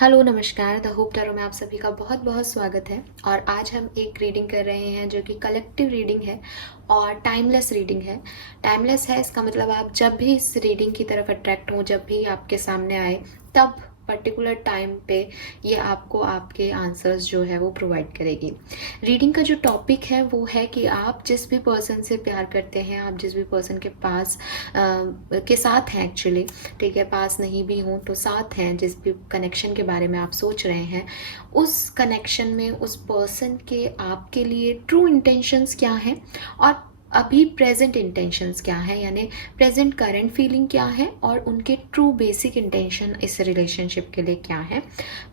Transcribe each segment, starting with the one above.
Hello नमस्कार। The hope tarot में आप सभी का बहुत बहुत स्वागत है। और आज हम एक रीडिंग कर रहे हैं जो कि कलेक्टिव रीडिंग है और टाइमलेस रीडिंग है। टाइमलेस है इसका मतलब आप जब भी इस रीडिंग की तरफ अट्रैक्ट हो, जब भी आपके सामने आए, तब पर्टिकुलर टाइम पे ये आपको आपके आंसर्स जो है वो प्रोवाइड करेगी। रीडिंग का जो टॉपिक है वो है कि आप जिस भी पर्सन से प्यार करते हैं, आप जिस भी पर्सन के पास के साथ हैं एक्चुअली, ठीक है, पास नहीं भी हों तो साथ हैं, जिस भी कनेक्शन के बारे में आप सोच रहे हैं, उस कनेक्शन में उस पर्सन के आपके लिए ट्रू इंटेंशंस क्या हैं और अभी प्रेजेंट इंटेंशंस क्या है, यानी प्रेजेंट करंट फीलिंग क्या है और उनके ट्रू बेसिक इंटेंशन इस रिलेशनशिप के लिए क्या है।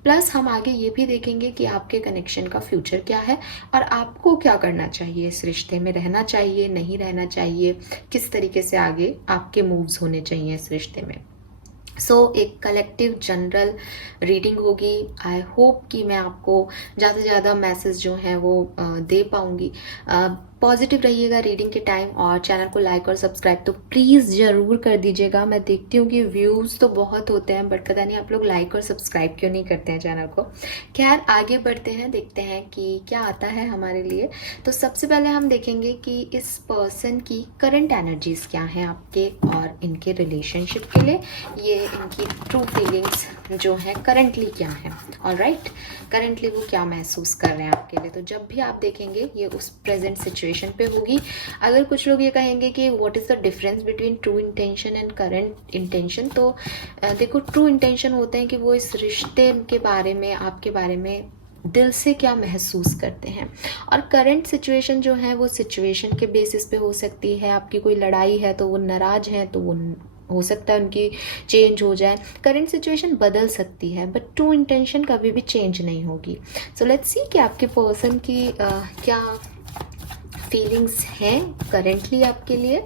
प्लस हम आगे ये भी देखेंगे कि आपके कनेक्शन का फ्यूचर क्या है और आपको क्या करना चाहिए, इस रिश्ते में रहना चाहिए, नहीं रहना चाहिए, किस तरीके से आगे आपके मूव्स होने चाहिए इस रिश्ते में। एक कलेक्टिव जनरल रीडिंग होगी। आई होप कि मैं आपको ज़्यादा से ज़्यादा मैसेज जो हैं वो दे पाऊँगी। पॉजिटिव रहिएगा रीडिंग के टाइम और चैनल को लाइक और सब्सक्राइब तो प्लीज़ ज़रूर कर दीजिएगा। मैं देखती हूँ कि व्यूज़ तो बहुत होते हैं बट पता नहीं आप लोग लाइक और सब्सक्राइब क्यों नहीं करते हैं चैनल को। खैर आगे बढ़ते हैं, देखते हैं कि क्या आता है हमारे लिए। तो सबसे पहले हम देखेंगे कि इस पर्सन की करंट एनर्जीज़ क्या हैं आपके और इनके रिलेशनशिप के लिए, ये इनकी ट्रू फीलिंग्स जो है करंटली क्या है। ऑलराइट, करंटली वो क्या महसूस कर रहे हैं आपके लिए। तो जब भी आप देखेंगे ये उस प्रेजेंट सिचुएशन पे होगी। अगर कुछ लोग ये कहेंगे कि what is the difference between true intention and current intention, तो देखो, ट्रू इंटेंशन होते हैं कि वो इस रिश्ते के बारे में, आपके बारे में दिल से क्या महसूस करते हैं। और करंट सिचुएशन जो है वो सिचुएशन के बेसिस पे हो सकती है। आपकी कोई लड़ाई है तो वो नाराज हैं तो वो हो सकता है उनकी चेंज हो जाए। करंट सिचुएशन बदल सकती है बट ट्रू इंटेंशन कभी भी चेंज नहीं होगी। सो लेट्स सी कि आपके पर्सन की क्या फीलिंग्स हैं करेंटली आपके लिए।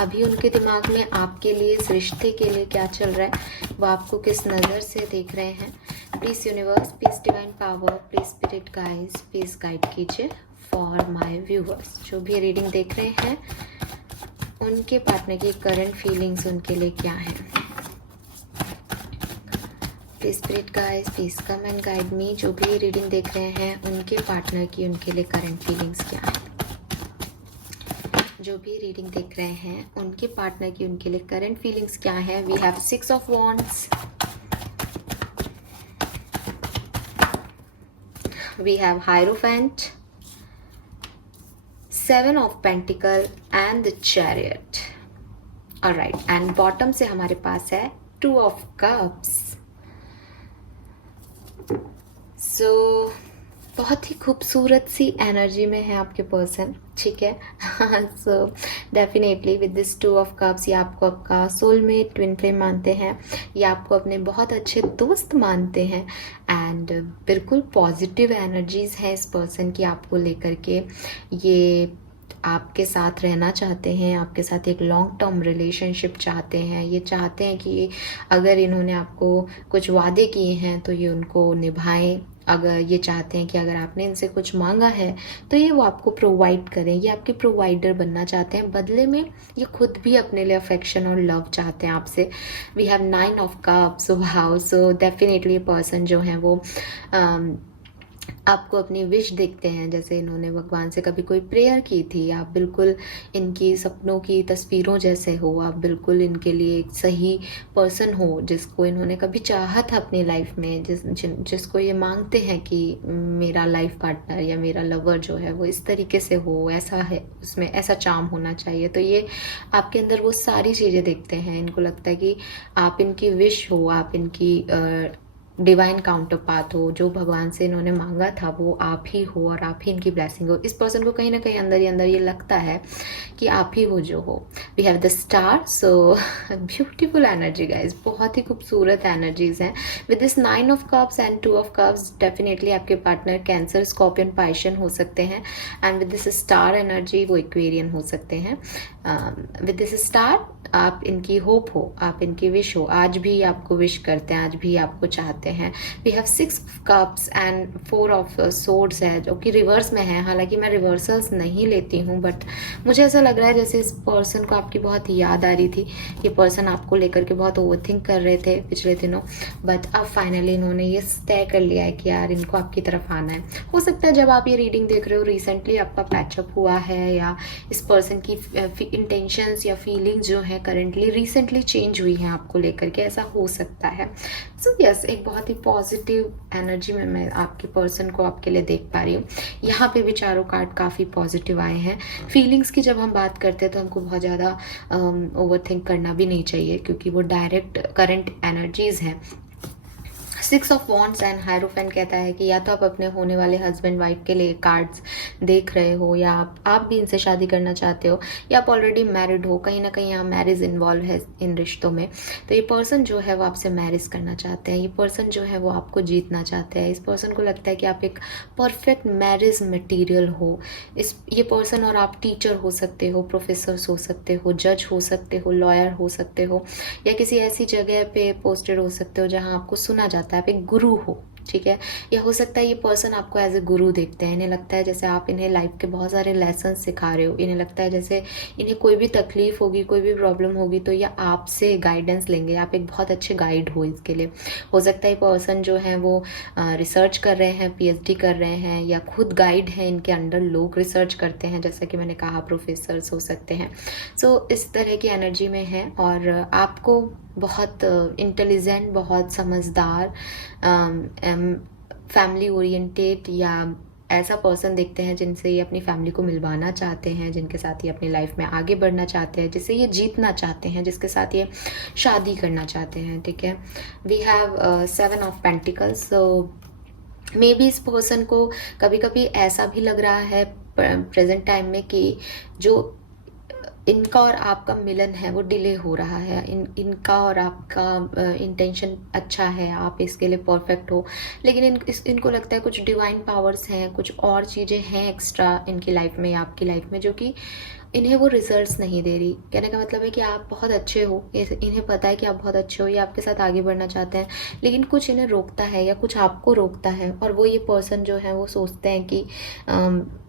अभी उनके दिमाग में आपके लिए, इस रिश्ते के लिए क्या चल रहा है, वो आपको किस नज़र से देख रहे हैं। Please universe, please divine power, please spirit guides, please guide कीजिए फॉर माय व्यूवर्स। जो भी रीडिंग देख रहे हैं उनके पार्टनर की करंट फीलिंग्स उनके लिए क्या है। Please spirit guides, please come and guide me. जो भी रीडिंग देख रहे हैं उनके पार्टनर की उनके लिए करंट फीलिंग्स क्या है। जो भी रीडिंग देख रहे हैं उनके पार्टनर की उनके लिए करंट फीलिंग्स क्या है। We have 6 of wands, we have hierophant, 7 of pentacle and the chariot. Alright, and bottom से हमारे पास है 2 ऑफ कप्स। सो बहुत ही खूबसूरत सी एनर्जी में है आपके पर्सन, ठीक है। So definitely with this 2 of cups, ये आपको आपका सोलमेट, ट्विन फ्लेम मानते हैं, ये आपको अपने बहुत अच्छे दोस्त मानते हैं। एंड बिल्कुल पॉजिटिव एनर्जीज है इस पर्सन की आपको लेकर के। ये आपके साथ रहना चाहते हैं, आपके साथ एक लॉन्ग टर्म रिलेशनशिप चाहते हैं। ये चाहते हैं कि अगर इन्होंने आपको कुछ वादे किए हैं तो ये उनको निभाएं। अगर ये चाहते हैं कि अगर आपने इनसे कुछ मांगा है तो ये वो आपको प्रोवाइड करें। ये आपके प्रोवाइडर बनना चाहते हैं। बदले में ये खुद भी अपने लिए अफेक्शन और लव चाहते हैं आपसे। We have 9 of cups. Wow, so definitely person जो है वो आपको अपनी विश देखते हैं, जैसे इन्होंने भगवान से कभी कोई प्रेयर की थी। आप बिल्कुल इनकी सपनों की तस्वीरों जैसे हो। आप बिल्कुल इनके लिए एक सही पर्सन हो जिसको इन्होंने कभी चाहा था अपनी लाइफ में, जिसको ये मांगते हैं कि मेरा लाइफ पार्टनर या मेरा लवर जो है वो इस तरीके से हो, ऐसा है, उसमें ऐसा चार्म होना चाहिए। तो ये आपके अंदर वो सारी चीज़ें देखते हैं। इनको लगता है कि आप इनकी विश हो, आप इनकी डिवाइन काउंटर पार्ट हो। जो भगवान से इन्होंने मांगा था वो आप ही हो और आप ही इनकी ब्लेसिंग हो। इस पर्सन को कहीं ना कहीं अंदर ही अंदर ये लगता है कि आप ही वो जो हो। We have the star. So beautiful energy guys, बहुत ही खूबसूरत एनर्जीज हैं। With this 9 of cups and 2 of cups, definitely आपके पार्टनर कैंसर, स्कॉर्पियन, पाइशन हो सकते हैं। And with this star energy वो इक्वेरियन हो सकते हैं। विद दिस स्टार आप इनकी होप हो, आप इनकी विश हो, आज भी आपको विश करते हैं, आज भी आपको चाहते हैं। We have 6 cups and 4 of swords है जो कि रिवर्स में है। हालांकि मैं रिवर्सल्स नहीं लेती हूँ, बट मुझे ऐसा लग रहा है जैसे इस पर्सन को आपकी बहुत याद आ रही थी। ये पर्सन आपको लेकर के बहुत ओवरथिंक कर रहे थे पिछले दिनों, बट अब फाइनली इन्होंने ये तय कर लिया है कि यार इनको आपकी तरफ आना है। हो सकता है जब आप ये रीडिंग देख रहे हो रिसेंटली आपका पैचअप हुआ है, या इस पर्सन की इंटेंशंस या फीलिंग्स जो है करंटली रिसेंटली चेंज हुई हैं आपको लेकर के, ऐसा हो सकता है। सो यस, एक बहुत ही पॉजिटिव एनर्जी में मैं आपके पर्सन को आपके लिए देख पा रही हूँ। यहाँ पे भी चारों कार्ड काफ़ी पॉजिटिव आए हैं। फीलिंग्स की जब हम बात करते हैं तो हमको बहुत ज़्यादा ओवरथिंक करना भी नहीं चाहिए, क्योंकि वो डायरेक्ट करंट एनर्जीज हैं। 6 ऑफ वॉन्ड्स एंड हायरोफेंट कहता है कि या तो आप अपने होने वाले हस्बैंड वाइफ के लिए कार्ड्स देख रहे हो, या आप भी इनसे शादी करना चाहते हो, या आप ऑलरेडी मैरिड हो, कहीं ना कहीं यहाँ मैरिज इन्वॉल्व है इन रिश्तों में। तो ये पर्सन जो है वो आपसे मैरिज करना चाहते हैं, ये पर्सन जो है वो आपको जीतना चाहते हैं। इस पर्सन को लगता है कि आप एक परफेक्ट मैरिज मटीरियल हो। ये पर्सन और आप टीचर हो सकते हो, प्रोफेसर्स हो सकते हो, जज हो सकते हो, लॉयर हो सकते हो, या किसी ऐसी जगह पे पोस्टेड हो सकते हो जहाँ आपको सुना जाता है, आप एक गुरु हो, ठीक है। या हो सकता है ये पर्सन आपको एज ए गुरु देखते हैं, इन्हें लगता है जैसे आप इन्हें लाइफ के बहुत सारे लेसन सिखा रहे हो, इन्हें लगता है जैसे इन्हें कोई भी तकलीफ होगी, कोई भी प्रॉब्लम होगी तो ये आपसे गाइडेंस लेंगे, आप एक बहुत अच्छे गाइड हो इसके लिए। हो सकता है ये पर्सन जो है वो रिसर्च कर रहे हैं, PhD कर रहे हैं, या खुद गाइड हैं, इनके अंडर लोग रिसर्च करते हैं, जैसा कि मैंने कहा प्रोफेसर्स हो सकते हैं। सो इस तरह की एनर्जी में है, और आपको बहुत इंटेलिजेंट, बहुत समझदार, फैमिली ओरिएंटेड या ऐसा पर्सन देखते हैं जिनसे ये अपनी फैमिली को मिलवाना चाहते हैं, जिनके साथ ये अपनी लाइफ में आगे बढ़ना चाहते हैं, जिससे ये जीतना चाहते हैं, जिसके साथ ये शादी करना चाहते हैं, ठीक है। We have 7 of pentacles. So may be इस पर्सन को कभी कभी ऐसा भी लग रहा है प्रेजेंट टाइम में कि जो इनका और आपका मिलन है वो डिले हो रहा है। इनका और आपका इंटेंशन अच्छा है, आप इसके लिए परफेक्ट हो, लेकिन इनको लगता है कुछ डिवाइन पावर्स हैं, कुछ और चीज़ें हैं एक्स्ट्रा इनकी लाइफ में या आपकी लाइफ में, जो कि इन्हें वो रिजल्ट्स नहीं दे रही। कहने का मतलब है कि आप बहुत अच्छे हो, इन्हें पता है कि आप बहुत अच्छे हो, ये आपके साथ आगे बढ़ना चाहते हैं, लेकिन कुछ इन्हें रोकता है या कुछ आपको रोकता है। और वो ये पर्सन जो है वो सोचते हैं कि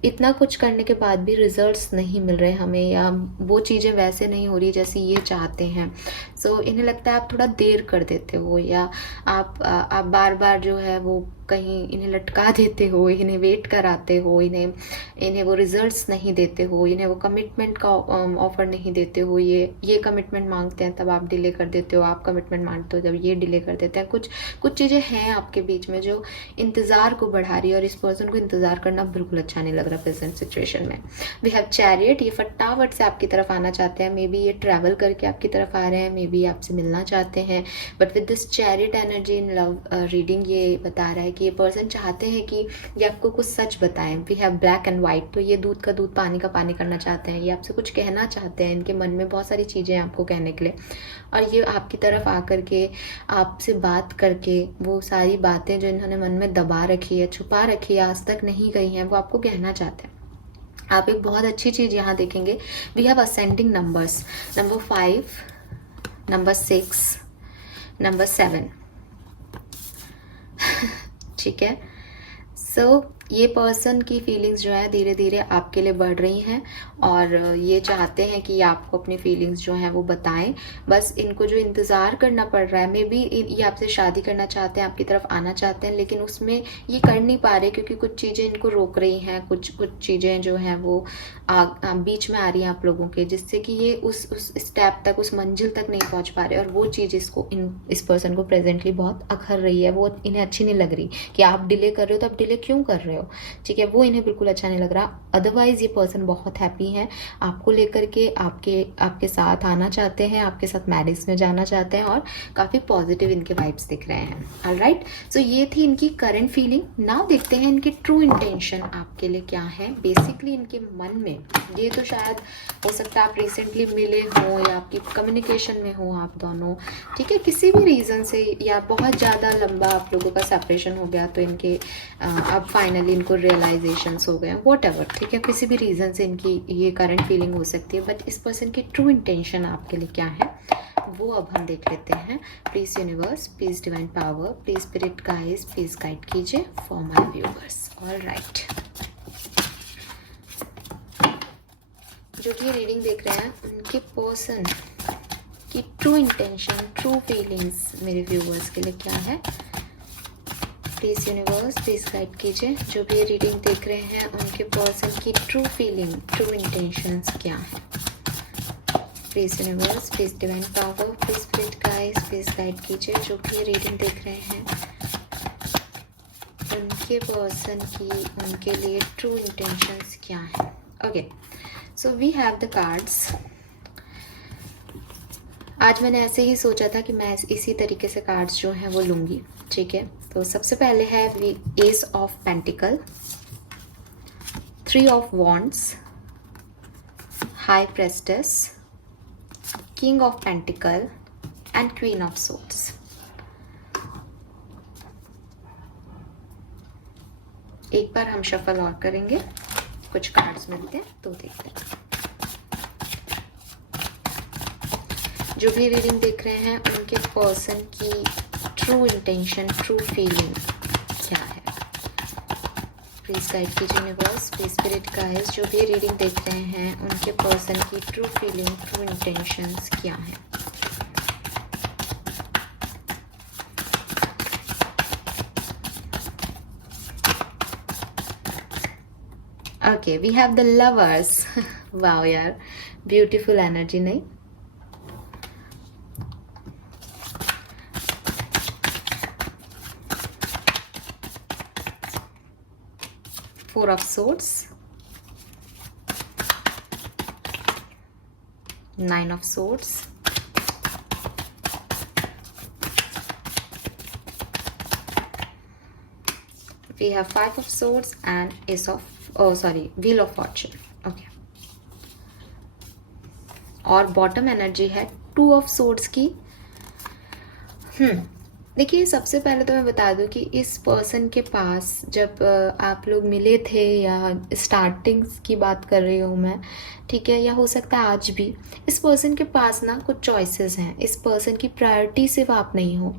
इतना कुछ करने के बाद भी रिजल्ट्स नहीं मिल रहे हमें, या वो चीज़ें वैसे नहीं हो रही जैसे ये चाहते हैं। सो इन्हें लगता है आप थोड़ा देर कर देते हो, या आप बार बार जो है वो कहीं इन्हें लटका देते हो, इन्हें वेट कराते हो, इन्हें वो रिजल्ट्स नहीं देते हो, इन्हें वो कमिटमेंट का ऑफर नहीं देते हो। ये कमिटमेंट मांगते हैं तब आप डिले कर देते हो, आप कमिटमेंट मांगते हो जब ये डिले कर देते हैं। कुछ चीज़ें हैं आपके बीच में जो इंतज़ार को बढ़ा रही है, और इस पर्सन को इंतज़ार करना बिल्कुल अच्छा नहीं लग रहा प्रेजेंट सिचुएशन में। We have chariot. ये फटाफट से आपकी तरफ आना चाहते हैं, मे बी ये ट्रैवल करके आपकी तरफ आ रहे हैं, मे बी आपसे मिलना चाहते हैं, but with this chariot energy in love reading ये बता रहा है कि ये पर्सन चाहते हैं कि ये आपको कुछ सच बताएं। We have black and white. तो ये दूध का दूध पानी का पानी करना चाहते हैं, ये आपसे कुछ कहना चाहते हैं, इनके मन में बहुत सारी चीज़ें हैं आपको कहने के लिए, और ये आपकी तरफ आकर के आपसे बात करके वो सारी बातें जो इन्होंने मन में दबा रखी है, छुपा रखी है, आज तक नहीं कही हैं, वो आपको कहना चाहते हैं। आप एक बहुत अच्छी चीज़ यहाँ देखेंगे। We have ascending numbers, number 5, number 6, number 7 ठीक है। सो ये पर्सन की फीलिंग्स जो है धीरे धीरे आपके लिए बढ़ रही हैं, और ये चाहते हैं कि आपको अपनी फीलिंग्स जो हैं वो बताएं। बस इनको जो इंतज़ार करना पड़ रहा है, मे बी ये आपसे शादी करना चाहते हैं, आपकी तरफ आना चाहते हैं, लेकिन उसमें ये कर नहीं पा रहे क्योंकि कुछ चीज़ें इनको रोक रही हैं, कुछ चीज़ें जो हैं वो बीच में आ रही हैं आप लोगों के, जिससे कि ये उस स्टेप तक, उस मंजिल तक नहीं पहुंच पा रहे। और वो चीज़ इस पर्सन को प्रेजेंटली बहुत अखर रही है, वो इन्हें अच्छी नहीं लग रही कि आप डिले कर रहे हो, तो आप डिले क्यों कर रहे हो, ठीक है। वो इन्हें बिल्कुल अच्छा नहीं लग रहा। अदरवाइज ये पर्सन बहुत हैप्पी हैं आपको लेकर के, आपके साथ आना चाहते हैं, आपके साथ मैरिज में जाना चाहते हैं, और काफ़ी पॉजिटिव इनके वाइब्स दिख रहे हैं। ऑलराइट, सो ये थी इनकी करंट फीलिंग। नाउ देखते हैं इनकी ट्रू इंटेंशन आपके लिए क्या है बेसिकली इनके मन में। ये तो शायद हो सकता है आप रिसेंटली मिले हो, या आपकी कम्युनिकेशन में हो आप दोनों, ठीक है, किसी भी रीज़न से, या बहुत ज़्यादा लंबा आप लोगों का सेपरेशन हो गया, तो इनके अब फाइनली फाइनली इनको रियलाइजेशंस हो गए, वॉट एवर, ठीक है, किसी भी रीज़न से इनकी ये करंट फीलिंग हो सकती है, बट इस पर्सन की ट्रू इंटेंशन आपके लिए क्या है वो अब हम देख लेते हैं। Please universe, please divine power, please spirit guides, please guide कीजिए for my viewers. All right, जो कि रीडिंग देख रहे हैं उनके पर्सन की ट्रू इंटेंशन, ट्रू फीलिंग्स मेरे व्यूअर्स के लिए क्या है। प्लीज़ यूनिवर्स, प्लीज़ गाइड कीजिए, जो भी रीडिंग देख रहे हैं उनके पर्सन की ट्रू फीलिंग, ट्रू इंटेंशंस क्या है। Please universe, please divine power, please spirit guides, please guide कीजिए, जो भी रीडिंग देख रहे हैं उनके पर्सन की, उनके लिए ट्रू इंटेंशंस क्या है। Okay, so we have the cards. आज मैंने ऐसे ही सोचा था कि मैं इसी तरीके से कार्ड्स जो हैं वो लूँगी, ठीक है। तो सबसे पहले है S of pentacle, 3 of wands, high प्रेस्टेस, king of pentacle and queen of swords. एक बार हम शफल और करेंगे, कुछ कार्ड्स मिलते हैं तो देखते हैं। जो भी रीडिंग देख रहे हैं उनके पर्सन की ट्रू इंटेंशन, ट्रू फीलिंग क्या है। प्लीज गाइड कीजिए यूनिवर्स, प्लीज स्पिरिट गाइड्स, जो भी रीडिंग देख रहे हैं उनके पर्सन की ट्रू फीलिंग, ट्रू इंटेंशंस क्या है। Okay, we have the lovers. Wow यार, ब्यूटीफुल एनर्जी, नहीं? Four of Swords, 9 of Swords, we have 5 of Swords and Wheel of Fortune. Okay, और बॉटम एनर्जी है 2 ऑफ Swords की। देखिए, सबसे पहले तो मैं बता दूं कि इस पर्सन के पास जब आप लोग मिले थे, या स्टार्टिंग्स की बात कर रही हूँ मैं, ठीक है, या हो सकता है आज भी, इस पर्सन के पास ना कुछ चॉइसेस हैं। इस पर्सन की प्रायोरिटी सिर्फ आप नहीं हो।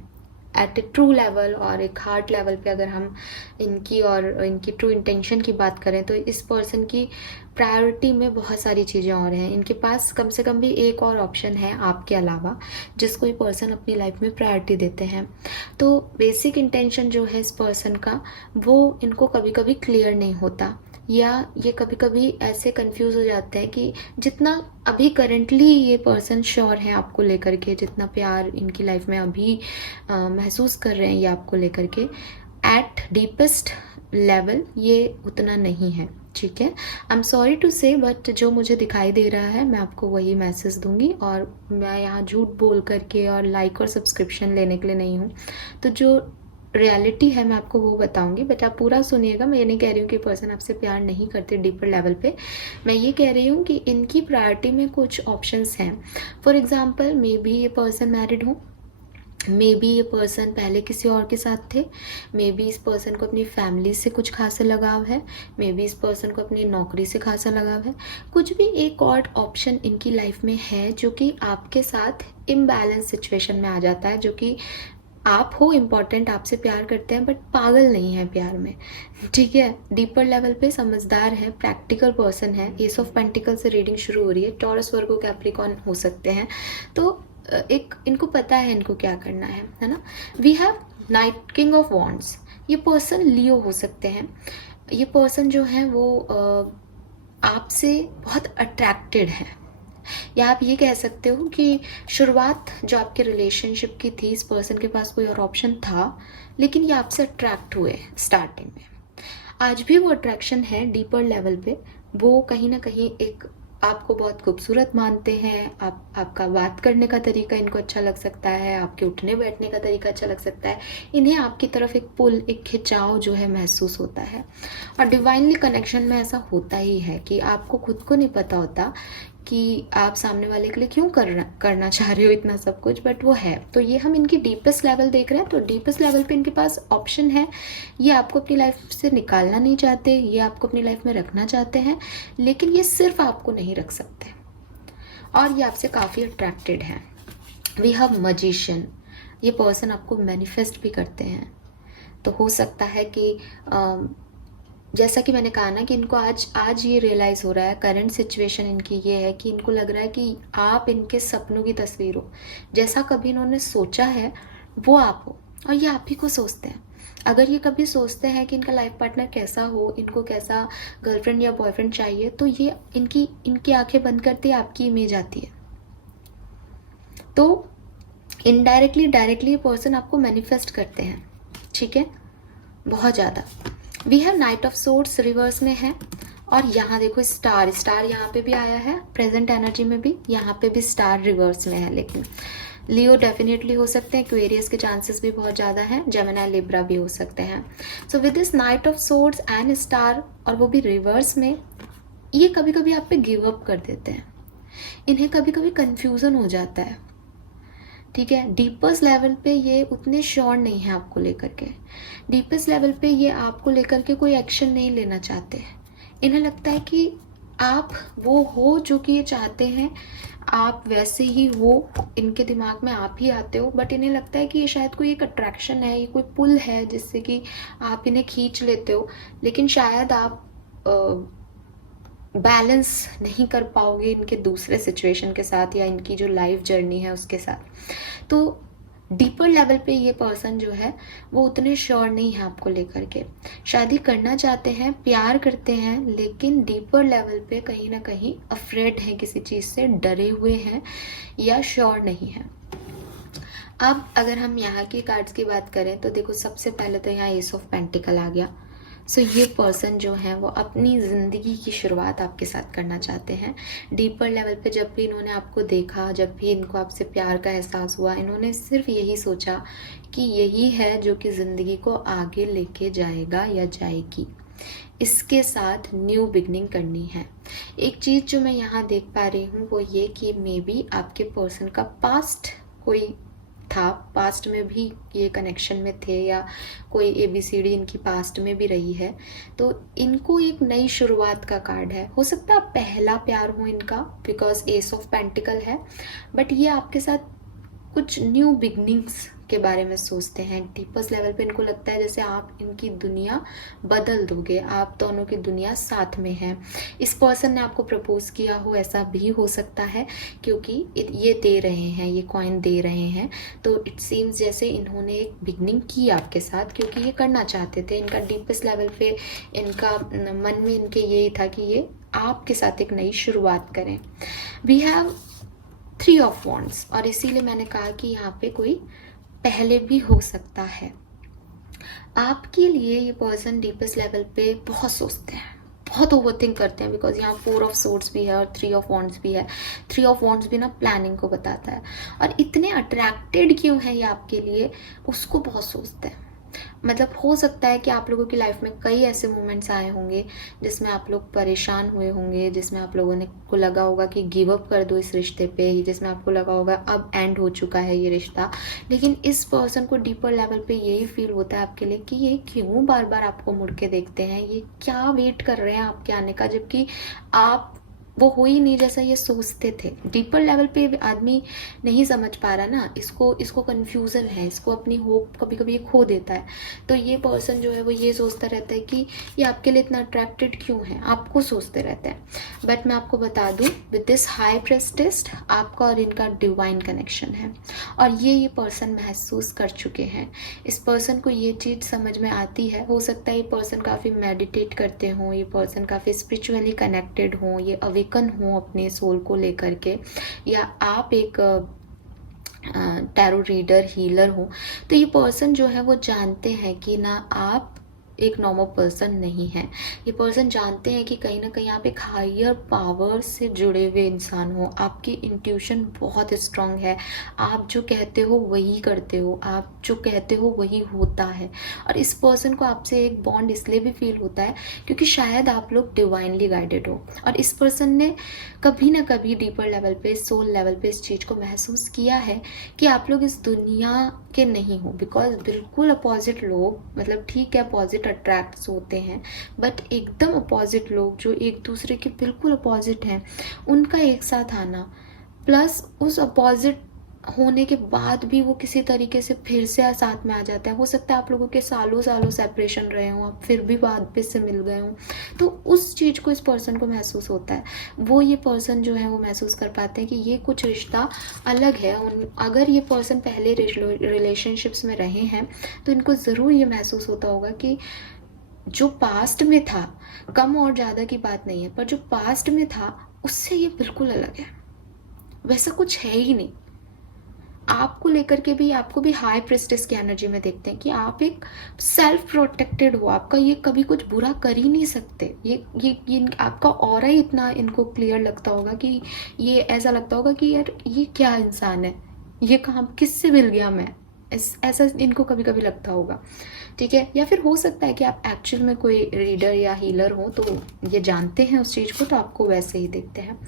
एट ए ट्रू लेवल और एक हार्ट लेवल पे अगर हम इनकी और इनकी ट्रू इंटेंशन की बात करें तो इस पर्सन की प्रायोरिटी में बहुत सारी चीज़ें और हैं। इनके पास कम से कम भी एक और ऑप्शन है आपके अलावा, जिसको ये पर्सन अपनी लाइफ में प्रायोरिटी देते हैं। तो बेसिक इंटेंशन जो है इस पर्सन का, वो इनको कभी कभी क्लियर नहीं होता, या ये कभी कभी ऐसे कंफ्यूज हो जाते हैं कि जितना अभी करंटली ये पर्सन श्योर है आपको लेकर के, जितना प्यार इनकी लाइफ में अभी महसूस कर रहे हैं ये आपको लेकर के, एट डीपेस्ट लेवल ये उतना नहीं है, ठीक है। आई एम सॉरी टू से, बट जो मुझे दिखाई दे रहा है मैं आपको वही मैसेज दूंगी, और मैं यहाँ झूठ बोल करके और लाइक और सब्सक्रिप्शन लेने के लिए नहीं हूँ। तो जो रियलिटी है मैं आपको वो बताऊंगी, बट आप पूरा सुनिएगा। मैं ये नहीं कह रही हूँ कि पर्सन आपसे प्यार नहीं करते डीपर लेवल पे, मैं ये कह रही हूँ कि इनकी प्रायोरिटी में कुछ ऑप्शंस हैं। फॉर एग्जांपल, मे बी ये पर्सन मैरिड हो, मे बी ये पर्सन पहले किसी और के साथ थे, मे बी इस पर्सन को अपनी फैमिली से कुछ खासा लगाव है, मे बी इस पर्सन को अपनी नौकरी से खासा लगाव है। कुछ भी एक और ऑप्शन इनकी लाइफ में है जो कि आपके साथ इम्बैलेंस सिचुएशन में आ जाता है, जो कि आप हो इम्पॉर्टेंट, आपसे प्यार करते हैं, बट पागल नहीं है प्यार में, ठीक है। डीपर लेवल पे समझदार है, प्रैक्टिकल पर्सन है। एस ऑफ पेंटिकल से रीडिंग शुरू हो रही है। टॉरस, वर्गो, कैप्रिकॉर्न हो सकते हैं, तो एक इनको पता है इनको क्या करना है ना। We have knight, king of wands. ये पर्सन लियो हो सकते हैं। ये पर्सन जो है वो आपसे बहुत अट्रैक्टेड है, या आप ये कह सकते हो कि शुरुआत जो आपके रिलेशनशिप की थी, इस पर्सन के पास कोई और ऑप्शन था, लेकिन ये आपसे अट्रैक्ट हुए स्टार्टिंग में। आज भी वो अट्रैक्शन है डीपर लेवल पे। वो कहीं ना कहीं एक आपको बहुत खूबसूरत मानते हैं, आपका बात करने का तरीका इनको अच्छा लग सकता है, आपके उठने बैठने का तरीका अच्छा लग सकता है। इन्हें आपकी तरफ एक पुल, एक खिंचाव जो है महसूस होता है। और डिवाइनली कनेक्शन में ऐसा होता ही है कि आपको खुद को नहीं पता होता कि आप सामने वाले के लिए क्यों करना चाह रहे हो इतना सब कुछ, बट वो है। तो ये हम इनकी डीपेस्ट लेवल देख रहे हैं। तो डीपेस्ट लेवल पे इनके पास ऑप्शन है, ये आपको अपनी लाइफ से निकालना नहीं चाहते, ये आपको अपनी लाइफ में रखना चाहते हैं, लेकिन ये सिर्फ आपको नहीं रख सकते और ये आपसे काफ़ी अट्रैक्टेड हैं। वी हैव मजिशियन, ये पर्सन आपको मैनिफेस्ट भी करते हैं। तो हो सकता है कि जैसा कि मैंने कहा ना कि इनको आज ये रियलाइज़ हो रहा है, करंट सिचुएशन इनकी ये है कि इनको लग रहा है कि आप इनके सपनों की तस्वीर हो, जैसा कभी इन्होंने सोचा है वो आप हो, और ये आप ही को सोचते हैं। अगर ये कभी सोचते हैं कि इनका लाइफ पार्टनर कैसा हो, इनको कैसा गर्लफ्रेंड या बॉयफ्रेंड चाहिए, तो ये इनकी आंखें बंद करते ही आपकी इमेज आती है। तो इनडायरेक्टली डायरेक्टली ये पर्सन आपको मैनिफेस्ट करते हैं, ठीक है, बहुत ज़्यादा। We have knight of swords reverse में है, और यहाँ देखो स्टार यहाँ पे भी आया है, प्रेजेंट एनर्जी में भी यहाँ पे भी स्टार रिवर्स में है। लेकिन लियो डेफिनेटली हो सकते हैं, एक्वेरियस के चांसेस भी बहुत ज़्यादा हैं, जेमिनी लिब्रा भी हो सकते हैं। So with this night of swords and star, और वो भी रिवर्स में, ये कभी कभी आप पे गिव अप कर देते हैं, इन्हें कभी कभी कन्फ्यूज़न हो जाता है, ठीक है। डीपेस्ट लेवल पे ये उतने श्योर नहीं है आपको लेकर के, डीपेस्ट लेवल पे ये आपको लेकर के कोई एक्शन नहीं लेना चाहते हैं। इन्हें लगता है कि आप वो हो जो कि ये चाहते हैं, आप वैसे ही हो, इनके दिमाग में आप ही आते हो, बट इन्हें लगता है कि ये शायद कोई एक अट्रैक्शन है, ये कोई पुल है जिससे कि आप इन्हें खींच लेते हो, लेकिन शायद आप बैलेंस नहीं कर पाओगे इनके दूसरे सिचुएशन के साथ या इनकी जो लाइफ जर्नी है उसके साथ। तो डीपर लेवल पे ये पर्सन जो है वो उतने श्योर नहीं है आपको लेकर के, शादी करना चाहते हैं, प्यार करते हैं, लेकिन डीपर लेवल पे कहीं ना कहीं अफ्रेड हैं, किसी चीज़ से डरे हुए हैं या श्योर नहीं है। अब अगर हम यहाँ की कार्ड्स की बात करें तो देखो, सबसे पहले तो यहाँ एस ऑफ पेंटिकल आ गया। सो ये पर्सन जो है वो अपनी ज़िंदगी की शुरुआत आपके साथ करना चाहते हैं। डीपर लेवल पे जब भी इन्होंने आपको देखा, जब भी इनको आपसे प्यार का एहसास हुआ, इन्होंने सिर्फ यही सोचा कि यही है जो कि ज़िंदगी को आगे लेके जाएगा या जाएगी, इसके साथ न्यू बिगनिंग करनी है। एक चीज़ जो मैं यहाँ देख पा रही हूँ वो ये कि मे बी आपके पर्सन का पास्ट कोई था, पास्ट में भी ये कनेक्शन में थे, या कोई ABCD इनकी पास्ट में भी रही है, तो इनको एक नई शुरुआत का कार्ड है। हो सकता है पहला प्यार हो इनका, बिकॉज एस ऑफ पेंटिकल है, बट ये आपके साथ कुछ न्यू बिगनिंग्स के बारे में सोचते हैं। डीपेस्ट लेवल पे इनको लगता है जैसे आप इनकी दुनिया बदल दोगे, आप दोनों की दुनिया साथ में है। इस पर्सन ने आपको प्रपोज किया हो, ऐसा भी हो सकता है, क्योंकि ये दे रहे हैं, ये कॉइन दे रहे हैं, तो इट सीम्स जैसे इन्होंने एक बिगनिंग की आपके साथ, क्योंकि ये करना चाहते थे। इनका डीपेस्ट लेवल पे इनका मन में इनके यही था कि ये आपके साथ एक नई शुरुआत करें। वी हैव 3 ऑफ वॉन्ड्स, और इसीलिए मैंने कहा कि यहाँ पे कोई पहले भी हो सकता है। आपके लिए ये पर्सन डीपेस्ट लेवल पे बहुत सोचते हैं, बहुत ओवरथिंक करते हैं, बिकॉज यहाँ 4 ऑफ सोर्ड्स भी है और 3 ऑफ वॉन्ड्स भी है। 3 ऑफ वॉन्ड्स भी ना प्लानिंग को बताता है, और इतने अट्रैक्टेड क्यों है ये आपके लिए, उसको बहुत सोचते हैं। मतलब हो सकता है कि आप लोगों की लाइफ में कई ऐसे मोमेंट्स आए होंगे जिसमें आप लोग परेशान हुए होंगे, जिसमें आप लोगों ने को लगा होगा कि गिव अप कर दो इस रिश्ते पे ही, जिसमें आपको लगा होगा अब एंड हो चुका है ये रिश्ता। लेकिन इस पर्सन को डीपर लेवल पे यही फील होता है आपके लिए कि ये क्यों बार बार आपको मुड़ के देखते हैं, ये क्या वेट कर रहे हैं आपके आने का, जबकि आप वो हो ही नहीं जैसा ये सोचते थे। डीपर लेवल पे आदमी नहीं समझ पा रहा ना, इसको कन्फ्यूज़न है, इसको अपनी होप कभी कभी खो देता है। तो ये पर्सन जो है वो ये सोचता रहता है कि ये आपके लिए इतना अट्रैक्टेड क्यों है, आपको सोचते रहता है। बट मैं आपको बता दूँ, विद दिस हाई प्रेस्टिस आपका और इनका डिवाइन कनेक्शन है, और ये पर्सन महसूस कर चुके हैं। इस पर्सन को ये चीज़ समझ में आती है। हो सकता है ये पर्सन काफ़ी मेडिटेट करते हों, ये पर्सन काफ़ी स्पिरिचुअली कनेक्टेड हों, ये अवेकन हों अपने सोल को लेकर के, या आप एक टैरो रीडर हीलर हो। तो ये पर्सन जो है वो जानते हैं कि ना आप एक नॉर्मल पर्सन नहीं है। ये पर्सन जानते हैं कि कहीं ना कहीं आप एक हायर पावर से जुड़े हुए इंसान हो, आपकी इंट्यूशन बहुत स्ट्रांग है, आप जो कहते हो वही करते हो, आप जो कहते हो वही होता है। और इस पर्सन को आपसे एक बॉन्ड इसलिए भी फील होता है क्योंकि शायद आप लोग डिवाइनली गाइडेड हो, और इस पर्सन ने कभी ना कभी डीपर लेवल पे, सोल लेवल पे इस चीज़ को महसूस किया है कि आप लोग इस दुनिया के नहीं हो। बिकॉज बिल्कुल अपोजिट लोग, मतलब ठीक है अपोजिट अट्रैक्ट्स होते हैं, बट एकदम अपोजिट लोग जो एक दूसरे के बिल्कुल अपोजिट हैं, उनका एक साथ आना, प्लस उस अपोजिट होने के बाद भी वो किसी तरीके से फिर से साथ में आ जाता है। हो सकता है आप लोगों के सालों सालों सेपरेशन रहे हों, आप फिर भी बाद पे से मिल गए हों, तो उस चीज़ को इस पर्सन को महसूस होता है। वो ये पर्सन जो है वो महसूस कर पाते हैं कि ये कुछ रिश्ता अलग है। अगर ये पर्सन पहले रिलेशनशिप्स में रहे हैं तो इनको ज़रूर ये महसूस होता होगा कि जो पास्ट में था, कम और ज़्यादा की बात नहीं है, पर जो पास्ट में था उससे ये बिल्कुल अलग है, वैसा कुछ है ही नहीं। आपको लेकर के भी, आपको भी हाई प्रेस्टिस की एनर्जी में देखते हैं कि आप एक सेल्फ प्रोटेक्टेड हो, आपका ये कभी कुछ बुरा कर ही नहीं सकते। ये आपका ऑरा ही इतना इनको क्लियर लगता होगा कि ये ऐसा लगता होगा कि यार ये क्या इंसान है, ये कहाँ किससे मिल गया मैं, ऐसा इनको कभी कभी लगता होगा। ठीक है, या फिर हो सकता है कि आप एक्चुअल में कोई रीडर या हीलर हो तो ये जानते हैं उस चीज़ को, तो आपको वैसे ही देखते हैं।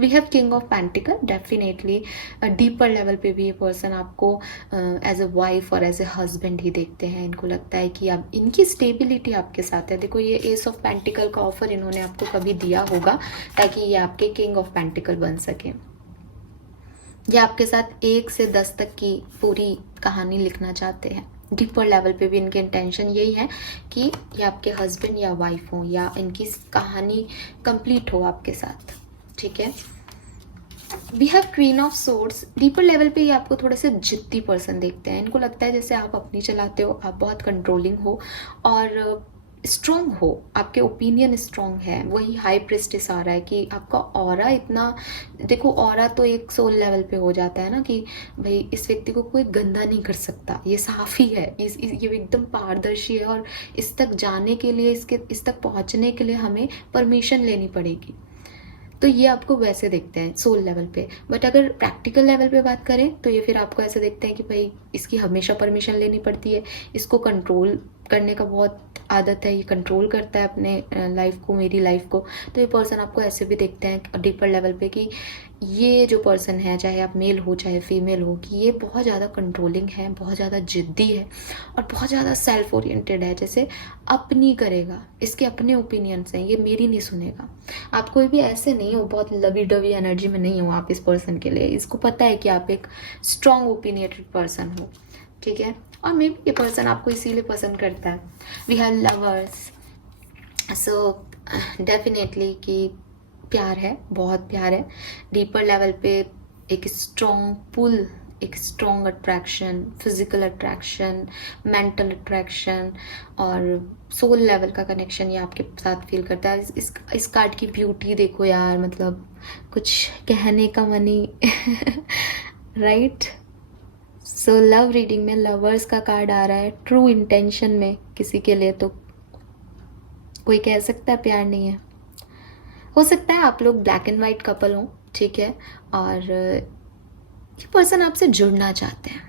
We have king of pentacle, definitely deeper level पे भी ये पर्सन आपको एज अ वाइफ और एज ए हस्बैंड ही देखते हैं। इनको लगता है कि अब इनकी स्टेबिलिटी आपके साथ है। देखो ये एस ऑफ पेंटिकल का ऑफर इन्होंने आपको कभी दिया होगा ताकि ये आपके किंग ऑफ पेंटिकल बन सके। ये आपके साथ 1 से 10 तक की पूरी कहानी लिखना चाहते हैं। डीपर लेवल पे भी इनके इंटेंशन यही है कि ये आपके हस्बैंड या वाइफ हो, या इनकी कहानी कंप्लीट हो आपके साथ। ठीक है, we have queen of swords. Deeper level पे ये आपको थोड़े से जिद्दी पर्सन देखते हैं। इनको लगता है जैसे आप अपनी चलाते हो, आप बहुत कंट्रोलिंग हो और स्ट्रॉन्ग हो, आपके ओपिनियन स्ट्रॉन्ग है। वही हाई प्रेस्टिस आ रहा है कि आपका ऑरा इतना, देखो ऑरा तो एक सोल लेवल पे हो जाता है ना कि भाई इस व्यक्ति को कोई गंदा नहीं कर सकता, ये साफ ही है, ये एकदम पारदर्शी है, और इस तक जाने के लिए, इस तक पहुंचने के लिए हमें परमिशन लेनी पड़ेगी। तो ये आपको वैसे देखते हैं सोल लेवल पे। बट अगर प्रैक्टिकल लेवल पे बात करें तो ये फिर आपको ऐसे देखते हैं कि भाई इसकी हमेशा परमिशन लेनी पड़ती है, इसको कंट्रोल करने का बहुत आदत है, ये कंट्रोल करता है अपने लाइफ को, मेरी लाइफ को। तो ये पर्सन आपको ऐसे भी देखते हैं डीपर लेवल पे कि ये जो पर्सन है, चाहे आप मेल हो चाहे फीमेल हो, कि ये बहुत ज़्यादा कंट्रोलिंग है, बहुत ज़्यादा जिद्दी है और बहुत ज़्यादा सेल्फ ओरिएंटेड है। जैसे अपनी करेगा, इसके अपने ओपिनियंस हैं, ये मेरी नहीं सुनेगा। आप कोई भी ऐसे नहीं हो, बहुत लवी डवी एनर्जी में नहीं हो आप इस पर्सन के लिए। इसको पता है कि आप एक स्ट्रॉन्ग ओपिनियटेड पर्सन हो। ठीक है, और मे बी ये पर्सन आपको इसीलिए पसंद करता है। We have lovers, so definitely कि प्यार है, बहुत प्यार है। डीपर लेवल पे एक स्ट्रॉन्ग पुल, एक strong attraction, physical attraction, mental attraction और सोल लेवल का कनेक्शन ये आपके साथ फील करता है। इस कार्ड की ब्यूटी देखो यार, मतलब कुछ कहने का money right. So love reading में लवर्स का कार्ड आ रहा है, ट्रू इंटेंशन में किसी के लिए तो कोई कह सकता है प्यार नहीं है। हो सकता है आप लोग ब्लैक एंड वाइट कपल हो, ठीक है, और ये पर्सन आपसे जुड़ना चाहते हैं,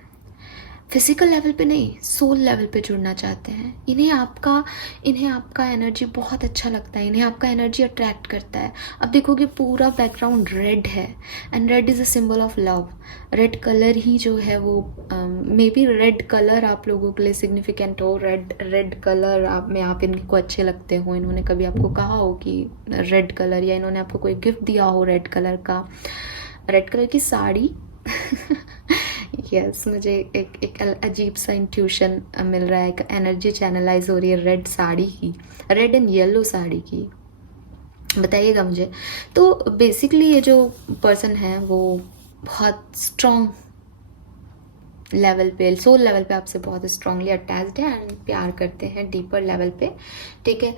फिजिकल लेवल पे नहीं, सोल लेवल पे जुड़ना चाहते हैं। इन्हें आपका एनर्जी बहुत अच्छा लगता है, इन्हें आपका एनर्जी अट्रैक्ट करता है। अब देखोगे पूरा बैकग्राउंड रेड है, and red is a symbol of love. Red colour ही जो है वो मे बी रेड कलर आप लोगों के लिए सिग्निफिकेंट हो, रेड कलर आप इनको अच्छे लगते हो, इन्होंने कभी आपको कहा हो कि रेड कलर, या इन्होंने आपको कोई गिफ्ट दिया हो रेड कलर का, रेड कलर की साड़ी यस मुझे एक अजीब सा इंट्यूशन मिल रहा है, एक एनर्जी चैनलाइज हो रही है रेड साड़ी की, रेड एंड येलो साड़ी की, बताइएगा मुझे। तो बेसिकली ये जो पर्सन है वो बहुत स्ट्रॉन्ग लेवल पे, सोल लेवल पे आपसे बहुत स्ट्रांगली अटैच्ड है एंड प्यार करते हैं डीपर लेवल पे। ठीक है,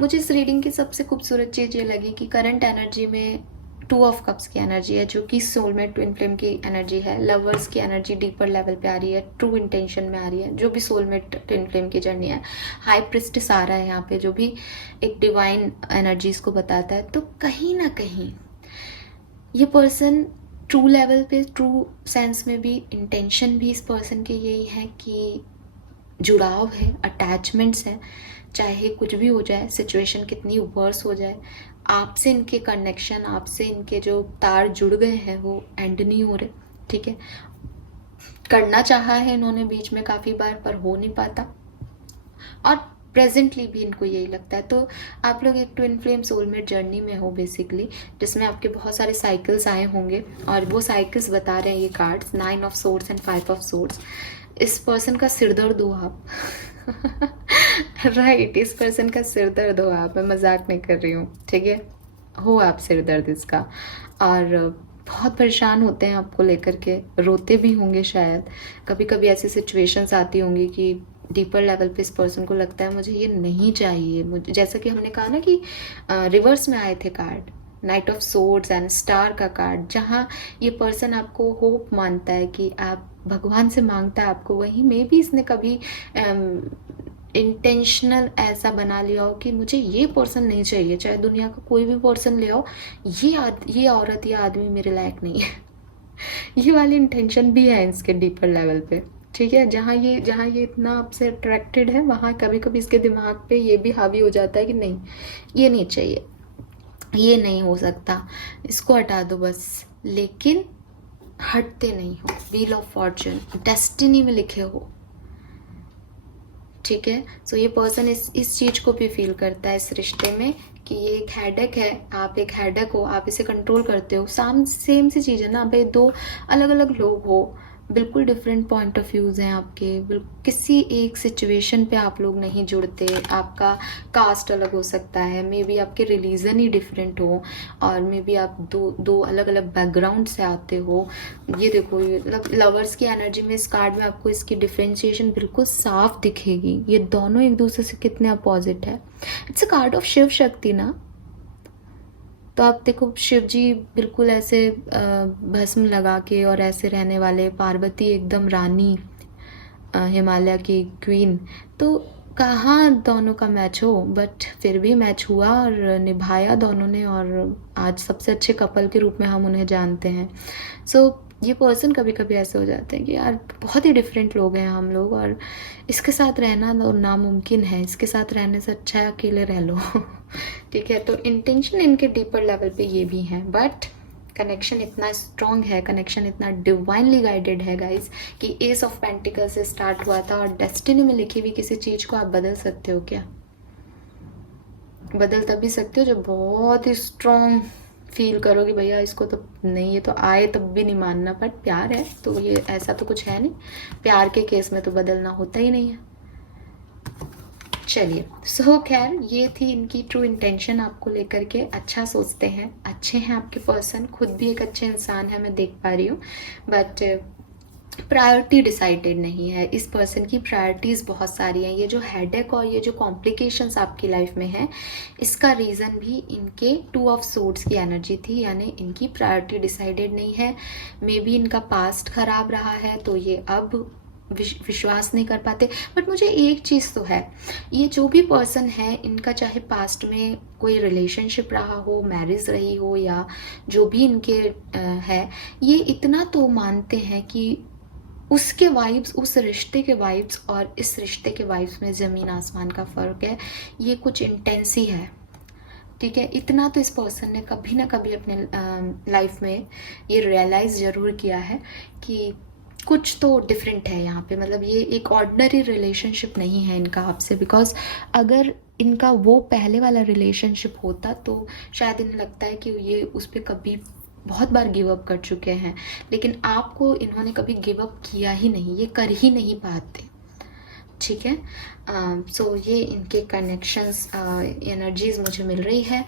मुझे इस रीडिंग की सबसे खूबसूरत चीज़ ये लगी कि करंट एनर्जी में टू ऑफ कप्स की एनर्जी है जो कि सोलमेट ट्विन फ्लेम की एनर्जी है। लवर्स की एनर्जी डीपर लेवल पे आ रही है, ट्रू इंटेंशन में आ रही है, जो भी सोलमेट ट्विन फ्लेम की जर्नी है। हाई प्रिस्टिस आ रहा है यहाँ पे, जो भी एक डिवाइन एनर्जीज को बताता है। तो कहीं ना कहीं ये पर्सन ट्रू लेवल पे, ट्रू सेंस में भी, इंटेंशन भी इस पर्सन के यही है कि जुड़ाव है, अटैचमेंट्स है। चाहे कुछ भी हो जाए, सिचुएशन कितनी वर्स हो जाए, आपसे इनके कनेक्शन, आपसे इनके जो तार जुड़ गए हैं वो एंड नहीं हो रहे। ठीक है, करना चाहा है इन्होंने बीच में काफ़ी बार, पर हो नहीं पाता, और प्रेजेंटली भी इनको यही लगता है। तो आप लोग एक ट्विन फ्लेम सोलमेट जर्नी में हो बेसिकली, जिसमें आपके बहुत सारे साइकिल्स आए होंगे, और वो साइकिल्स बता रहे हैं ये cards, 9 of swords and 5 of swords. इस पर्सन का सिरदर्द हो आप राइट, इस पर्सन का सिरदर्द हो आप, मैं मजाक नहीं कर रही हूँ, ठीक है, हो आप सिरदर्द इसका, और बहुत परेशान होते हैं आपको लेकर के, रोते भी होंगे शायद। कभी कभी ऐसी सिचुएशंस आती होंगी कि डीपर लेवल पे इस पर्सन को लगता है मुझे ये नहीं चाहिए, मुझे, जैसा कि हमने कहा ना कि रिवर्स में आए थे card, night of swords and star का कार्ड, जहाँ ये पर्सन आपको होप मानता है कि आप भगवान से मांगता है आपको, वहीं में भी इसने कभी इंटेंशनल ऐसा बना लिया हो कि मुझे ये पर्सन नहीं चाहिए, चाहे दुनिया का कोई भी पर्सन ले आओ, ये औरत या आदमी मेरे लायक नहीं है ये वाली इंटेंशन भी है इसके डीपर लेवल पे। ठीक है, जहाँ ये इतना आपसे अट्रैक्टेड है, वहाँ कभी कभी इसके दिमाग पे ये भी हावी हो जाता है कि नहीं, ये नहीं चाहिए, ये नहीं हो सकता, इसको हटा दो बस। लेकिन हटते नहीं हो, व्हील ऑफ फॉर्चून, डेस्टिनी में लिखे हो। ठीक है, सो ये पर्सन इस चीज़ को भी फील करता है इस रिश्ते में कि ये एक हेडेक है, आप एक हेडेक हो, आप इसे कंट्रोल करते हो। सेम सी चीज़ है ना, भाई दो अलग अलग लोग हो, बिल्कुल डिफरेंट पॉइंट ऑफ व्यूज़ हैं आपके, किसी एक सिचुएशन पे आप लोग नहीं जुड़ते, आपका कास्ट अलग हो सकता है, मे बी आपके रिलीजन ही डिफरेंट हो, और मे बी आप दो अलग अलग बैकग्राउंड से आते हो। ये देखो, ये लवर्स की एनर्जी में इस कार्ड में आपको इसकी डिफ्रेंशिएशन बिल्कुल साफ दिखेगी, ये दोनों एक दूसरे से कितने अपोजिट है। It's a card of Shiv Shakti ना, तो आप देखो शिव जी बिल्कुल ऐसे भस्म लगा के और ऐसे रहने वाले, पार्वती एकदम रानी, हिमालय की क्वीन, तो कहाँ दोनों का मैच हो, बट फिर भी मैच हुआ और निभाया दोनों ने, और आज सबसे अच्छे कपल के रूप में हम उन्हें जानते हैं। सो ये पर्सन कभी कभी ऐसे हो जाते हैं कि यार बहुत ही डिफरेंट लोग हैं हम लोग, और इसके साथ रहना नामुमकिन है, इसके साथ रहने से अच्छा है अकेले रह लो ठीक है, तो इंटेंशन इनके डीपर लेवल पे ये भी है, बट कनेक्शन इतना स्ट्रॉन्ग है, कनेक्शन इतना डिवाइनली गाइडेड है गाइज, कि एस ऑफ पेंटिकल से स्टार्ट हुआ था, और डेस्टिनी में लिखी हुई किसी चीज़ को आप बदल सकते हो क्या? बदल तभी सकते हो जब बहुत ही स्ट्रॉन्ग फील करो कि भैया इसको तो नहीं, ये तो आए तब भी नहीं मानना, बट प्यार है तो ये ऐसा तो कुछ है नहीं, प्यार के केस में तो बदलना होता ही नहीं है। चलिए, सो खैर ये थी इनकी ट्रू इंटेंशन आपको लेकर के, अच्छा सोचते हैं, अच्छे हैं आपके पर्सन, खुद भी एक अच्छे इंसान है मैं देख पा रही हूँ, बट प्रायोरिटी डिसाइडेड नहीं है। इस पर्सन की प्रायोरिटीज़ बहुत सारी हैं। ये जो हेडेक और ये जो कॉम्प्लिकेशंस आपकी लाइफ में है, इसका रीज़न भी इनके 2 ऑफ सोर्ड्स की एनर्जी थी, यानी इनकी प्रायोरिटी डिसाइडेड नहीं है। मे बी इनका पास्ट खराब रहा है तो ये अब विश्वास नहीं कर पाते। बट मुझे एक चीज़ तो है, ये जो भी पर्सन है इनका, चाहे पास्ट में कोई रिलेशनशिप रहा हो, मैरिज रही हो, या जो भी इनके है, ये इतना तो मानते हैं कि उसके वाइब्स, उस रिश्ते के वाइब्स और इस रिश्ते के वाइब्स में ज़मीन आसमान का फ़र्क है, ये कुछ इंटेंस ही है। ठीक है, इतना तो इस पर्सन ने कभी ना कभी अपने लाइफ में ये रियलाइज़ ज़रूर किया है कि कुछ तो डिफरेंट है यहाँ पे, मतलब ये एक ऑर्डिनरी रिलेशनशिप नहीं है इनका आपसे। बिकॉज अगर इनका वो पहले वाला रिलेशनशिप होता तो शायद इन्हें लगता है कि ये उस पर कभी बहुत बार गिव अप कर चुके हैं, लेकिन आपको इन्होंने कभी गिव अप किया ही नहीं, ये कर ही नहीं पाते। ठीक है, सो ये इनके कनेक्शंस, एनर्जीज मुझे मिल रही है।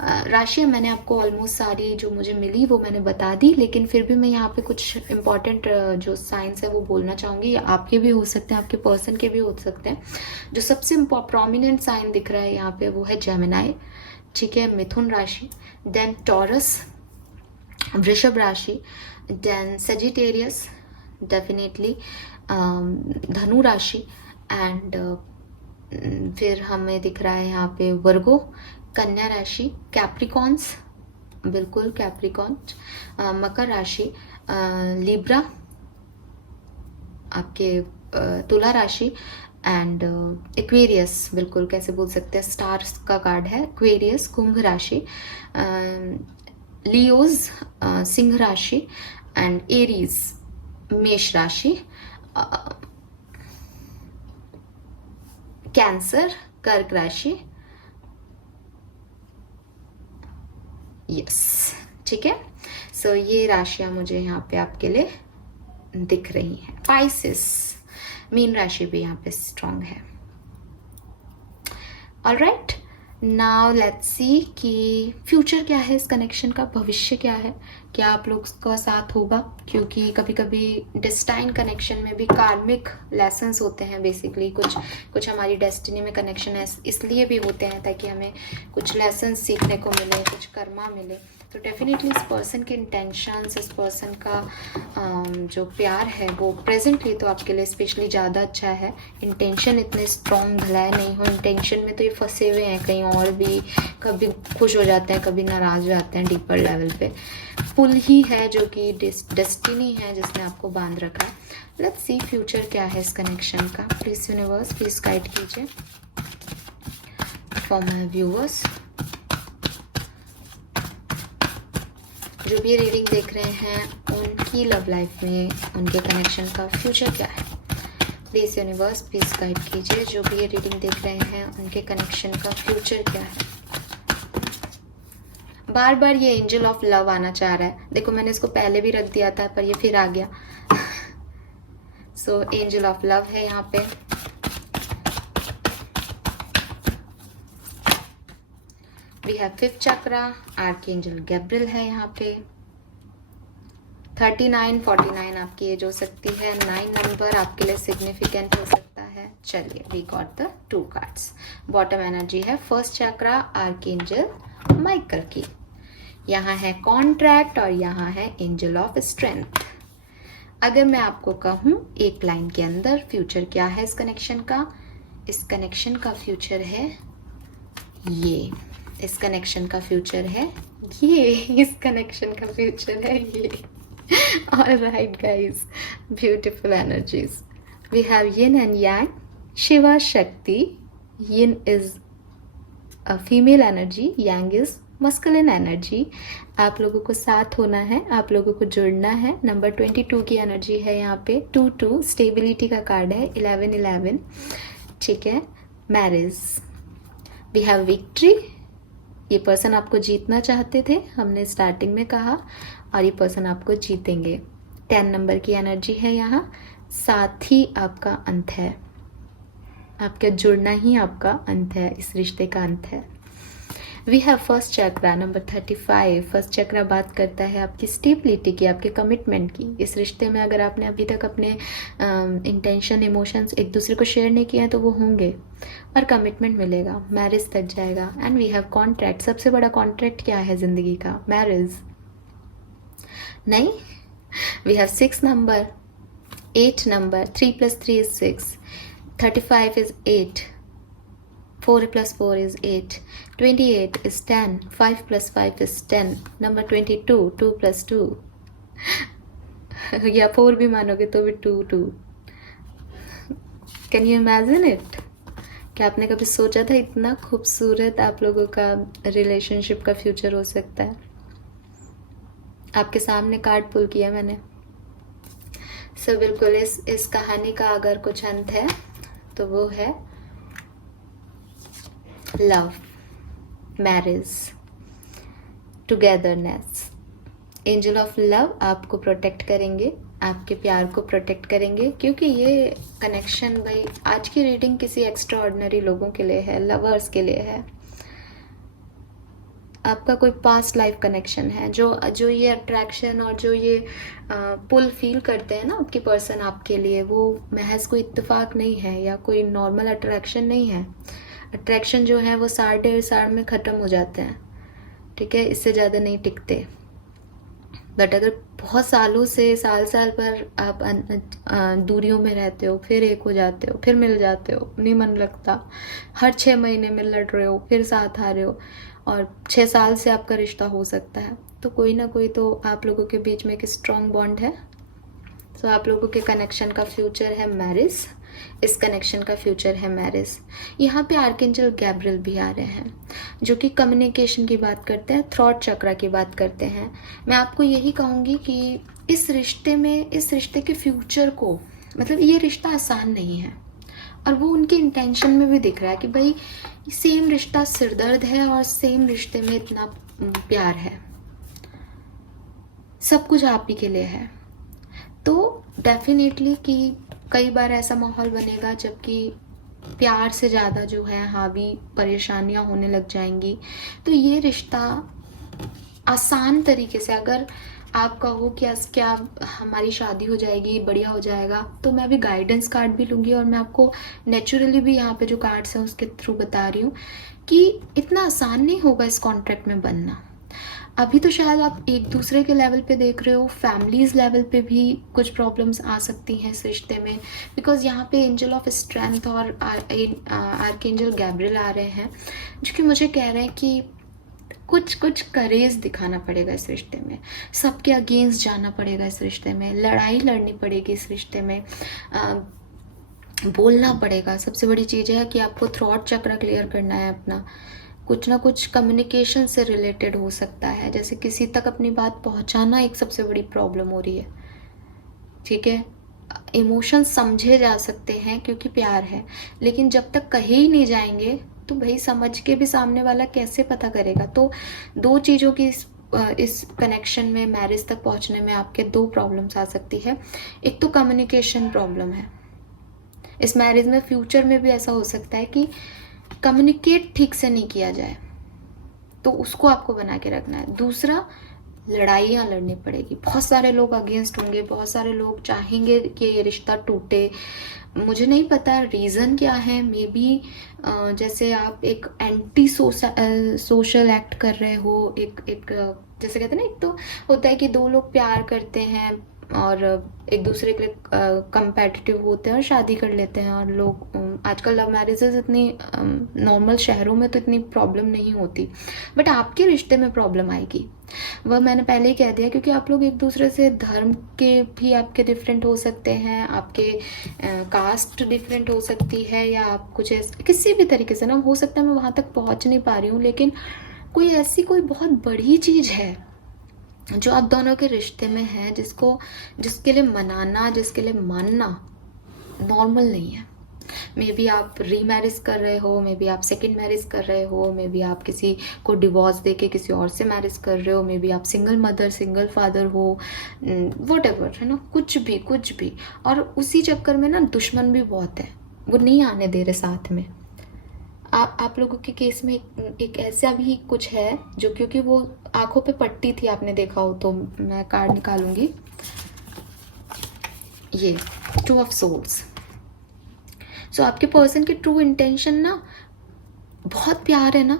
राशियाँ मैंने आपको ऑलमोस्ट सारी जो मुझे मिली वो मैंने बता दी, लेकिन फिर भी मैं यहाँ पे कुछ इंपॉर्टेंट जो साइंस है वो बोलना चाहूँगी। आपके भी हो सकते हैं, आपके पर्सन के भी हो सकते हैं। जो सबसे प्रोमिनेंट साइन दिख रहा है यहाँ पे वो है जेमिनाई, ठीक है, मिथुन राशि, देन टॉरस, वृषभ राशि, देन सजिटेरियस डेफिनेटली, धनु राशि एंड फिर हमें दिख रहा है यहाँ पे वर्गो, कन्या राशि, कैप्रिकॉन्स, बिल्कुल कैप्रिकॉन्स, मकर राशि, लिब्रा, आपके तुला राशि एंड एक्वेरियस, बिल्कुल कैसे बोल सकते हैं, स्टार्स का कार्ड है, एक्वेरियस, कुंभ राशि, लियोज, सिंह राशि एंड एरीज, मेष राशि, कैंसर, कर्क राशि, यस, ठीक है। सो ये राशियां मुझे यहाँ पे आपके लिए दिख रही हैं। पाइसेस, मीन राशि भी यहाँ पे स्ट्रांग है। ऑलराइट, नाउ लेट्स सी कि फ्यूचर क्या है इस कनेक्शन का, भविष्य क्या है, क्या आप लोग का साथ होगा, क्योंकि कभी कभी डेस्टाइन कनेक्शन में भी कार्मिक लेसन्स होते हैं। बेसिकली कुछ हमारी डेस्टिनी में कनेक्शन है इसलिए भी होते हैं ताकि हमें कुछ लेसन्स सीखने को मिले, कुछ कर्मा मिले। तो डेफिनेटली इस पर्सन के इंटेंशंस, इस पर्सन का जो प्यार है वो प्रेजेंटली तो आपके लिए स्पेशली ज़्यादा अच्छा है। इंटेंशन इतने स्ट्रॉन्ग भलाई नहीं हो, इंटेंशन में तो ये फंसे हुए हैं कहीं और भी, कभी खुश हो जाते हैं, कभी नाराज हो जाते हैं, डीपर लेवल पे पुल ही है जो कि डेस्टिनी है जिसने आपको बांध रखा है। लेट्स सी फ्यूचर क्या है इस कनेक्शन का। प्लीज यूनिवर्स प्लीज गाइड कीजिए फॉर माय व्यूअर्स। जो भी रीडिंग देख रहे हैं उनकी लव लाइफ में उनके कनेक्शन का फ्यूचर क्या है, प्लीज यूनिवर्स प्लीज गाइड कीजिए। जो भी ये रीडिंग देख रहे हैं उनके कनेक्शन का फ्यूचर क्या है। बार बार ये एंजल ऑफ लव आना चाह रहा है, देखो मैंने इसको पहले भी रख दिया था पर ये फिर आ गया। सो एंजल ऑफ लव है यहाँ पे। We have fifth chakra, archangel Gabriel है यहाँ पे। 39 49 आपकी एज हो सकती है, 9 नंबर आपके लिए सिग्निफिकेंट हो सकता है। चलिए we got the 2 cards. Bottom energy है फर्स्ट चक्रा, आर्कएंजल माइकल की। यहाँ है कॉन्ट्रैक्ट और यहाँ है एंजल ऑफ स्ट्रेंथ। अगर मैं आपको कहूँ एक लाइन के अंदर फ्यूचर क्या है इस कनेक्शन का, इस कनेक्शन का फ्यूचर है ये, इस कनेक्शन का फ्यूचर है ये, इस कनेक्शन का फ्यूचर है ये। Alright guys, beautiful energies. We have yin and yang, Shiva Shakti. Yin is a female energy, yang is masculine energy. आप लोगों को साथ होना है, आप लोगों को जुड़ना है। नंबर 22 की एनर्जी है यहाँ पे, 22 स्टेबिलिटी का कार्ड है, 11 ठीक है। Marriage, we have victory. ये पर्सन आपको जीतना चाहते थे, हमने स्टार्टिंग में कहा, और ये पर्सन आपको जीतेंगे। 10 नंबर की एनर्जी है यहाँ, साथ ही आपका अंत है, आपका जुड़ना ही आपका अंत है, इस रिश्ते का अंत है। We have first chakra number 35। First chakra बात करता है आपकी स्टेबिलिटी की, आपके कमिटमेंट की। इस रिश्ते में अगर आपने अभी तक अपने इंटेंशन, इमोशंस एक दूसरे को शेयर नहीं किए हैं तो वो होंगे और कमिटमेंट मिलेगा, मैरिज तक जाएगा। And we have contract. सबसे बड़ा कॉन्ट्रैक्ट क्या है जिंदगी का, मैरिज नहीं। We have 6 number, 8 number, 3 + 3 is 6, 35 is 8, 4 + 4 is 8, 28 is 10, 5 + 5 is 10, number 22, 2 + 2 या 4 भी मानोगे तो भी 2 2। Can you imagine it? क्या आपने कभी सोचा था इतना खूबसूरत आप लोगों का रिलेशनशिप का फ्यूचर हो सकता है? आपके सामने कार्ड पुल किया मैंने। सो बिल्कुल इस कहानी का अगर कुछ अंत है तो वो है love, marriage, togetherness. Angel of love आपको प्रोटेक्ट करेंगे, आपके प्यार को प्रोटेक्ट करेंगे, क्योंकि ये कनेक्शन भाई आज की रीडिंग किसी एक्स्ट्रा ऑर्डिनरी लोगों के लिए है, लवर्स के लिए है। आपका कोई पास्ट लाइफ कनेक्शन है, जो ये अट्रैक्शन और जो ये पुल फील करते हैं ना आपकी पर्सन आपके लिए, वो महज कोई इत्तेफाक नहीं है या कोई नॉर्मल अट्रैक्शन नहीं है। अट्रैक्शन जो है वो 1.5 साल में ख़त्म हो जाते हैं, ठीक है, इससे ज़्यादा नहीं टिकते। बट अगर बहुत सालों से साल साल पर आप दूरियों में रहते हो, फिर एक हो जाते हो, फिर मिल जाते हो, नहीं मन लगता, हर 6 महीने में लड़ रहे हो, फिर साथ आ रहे हो, और 6 साल से आपका रिश्ता हो सकता है, तो कोई ना कोई तो आप लोगों के बीच में एक स्ट्रॉन्ग बॉन्ड है। तो आप लोगों के कनेक्शन का फ्यूचर है मैरिज, इस कनेक्शन का फ्यूचर है मैरिज। यहाँ पे आर्कएंजल गैब्रियल भी आ रहे हैं, जो कि कम्युनिकेशन की बात करते हैं, थ्रॉट चक्रा की बात करते हैं। मैं आपको यही कहूँगी कि इस रिश्ते में, इस रिश्ते के फ्यूचर को, मतलब ये रिश्ता आसान नहीं है, और वो उनके इंटेंशन में भी दिख रहा है कि भाई सेम रिश्ता सिरदर्द है और सेम रिश्ते में इतना प्यार है, सब कुछ आप ही के लिए है। तो डेफिनेटली कि कई बार ऐसा माहौल बनेगा जबकि प्यार से ज़्यादा जो है हावी परेशानियां होने लग जाएंगी। तो ये रिश्ता आसान तरीके से, अगर आप कहो कि क्या हमारी शादी हो जाएगी, बढ़िया हो जाएगा, तो मैं अभी गाइडेंस कार्ड भी लूँगी और मैं आपको नेचुरली भी यहाँ पे जो कार्ड्स हैं उसके थ्रू बता रही हूँ कि इतना आसान नहीं होगा इस कॉन्ट्रैक्ट में बनना। अभी तो शायद आप एक दूसरे के लेवल पे देख रहे हो, फैमिलीज लेवल पे भी कुछ प्रॉब्लम्स आ सकती हैं इस रिश्ते में, बिकॉज यहाँ पे एंजल ऑफ स्ट्रेंथ और आर्कएंजल गैब्रियल आ रहे हैं, जो कि मुझे कह रहे हैं कि कुछ करेज दिखाना पड़ेगा इस रिश्ते में, सबके अगेंस्ट जाना पड़ेगा इस रिश्ते में, लड़ाई लड़नी पड़ेगी इस रिश्ते में, बोलना पड़ेगा। सबसे बड़ी चीज़ है कि आपको थ्रॉट चक्र क्लियर करना है अपना। कुछ ना कुछ कम्युनिकेशन से रिलेटेड हो सकता है, जैसे किसी तक अपनी बात पहुंचाना एक सबसे बड़ी प्रॉब्लम हो रही है, ठीक है। इमोशन समझे जा सकते हैं क्योंकि प्यार है, लेकिन जब तक कहे ही नहीं जाएंगे तो भाई समझ के भी सामने वाला कैसे पता करेगा। तो दो चीज़ों की इस कनेक्शन में, मैरिज तक पहुंचने में आपके दो प्रॉब्लम्स आ सकती है। एक तो कम्युनिकेशन प्रॉब्लम है, इस मैरिज में फ्यूचर में भी ऐसा हो सकता है कि कम्युनिकेट ठीक से नहीं किया जाए, तो उसको आपको बना के रखना है। दूसरा, लड़ाइयाँ लड़नी पड़ेगी, बहुत सारे लोग अगेंस्ट होंगे, बहुत सारे लोग चाहेंगे कि ये रिश्ता टूटे। मुझे नहीं पता रीज़न क्या है, मे बी जैसे आप एक एंटी सोशल एक्ट कर रहे हो, एक जैसे कहते हैं ना, एक तो होता है कि दो लोग प्यार करते हैं और एक दूसरे के लिए कंपेटिटिव होते हैं और शादी कर लेते हैं, और लोग आजकल लव मैरिजेस इतनी नॉर्मल शहरों में तो इतनी प्रॉब्लम नहीं होती, बट आपके रिश्ते में प्रॉब्लम आएगी। वह मैंने पहले ही कह दिया, क्योंकि आप लोग एक दूसरे से धर्म के भी आपके डिफरेंट हो सकते हैं, आपके कास्ट डिफरेंट हो सकती है, या आप कुछ किसी भी तरीके से ना, हो सकता है मैं वहाँ तक पहुँच नहीं पा रही हूँ, लेकिन कोई ऐसी कोई बहुत बड़ी चीज़ है जो आप दोनों के रिश्ते में है, जिसके लिए मनाना, जिसके लिए मानना नॉर्मल नहीं है। मे बी आप रीमैरिज कर रहे हो, मे बी आप सेकंड मैरिज कर रहे हो, मे बी आप किसी को डिवोर्स देके किसी और से मैरिज कर रहे हो, मे बी आप सिंगल मदर सिंगल फादर हो, व्हाटएवर है ना, कुछ भी। और उसी चक्कर में ना दुश्मन भी बहुत है, वो नहीं आने दे रहे साथ में। आप लोगों के केस में एक ऐसा भी कुछ है जो, क्योंकि वो आंखों पे पट्टी थी, आपने देखा हो तो मैं कार्ड निकालूंगी, ये 2 ऑफ सोल्स। सो आपके पर्सन के ट्रू इंटेंशन ना बहुत प्यार है ना,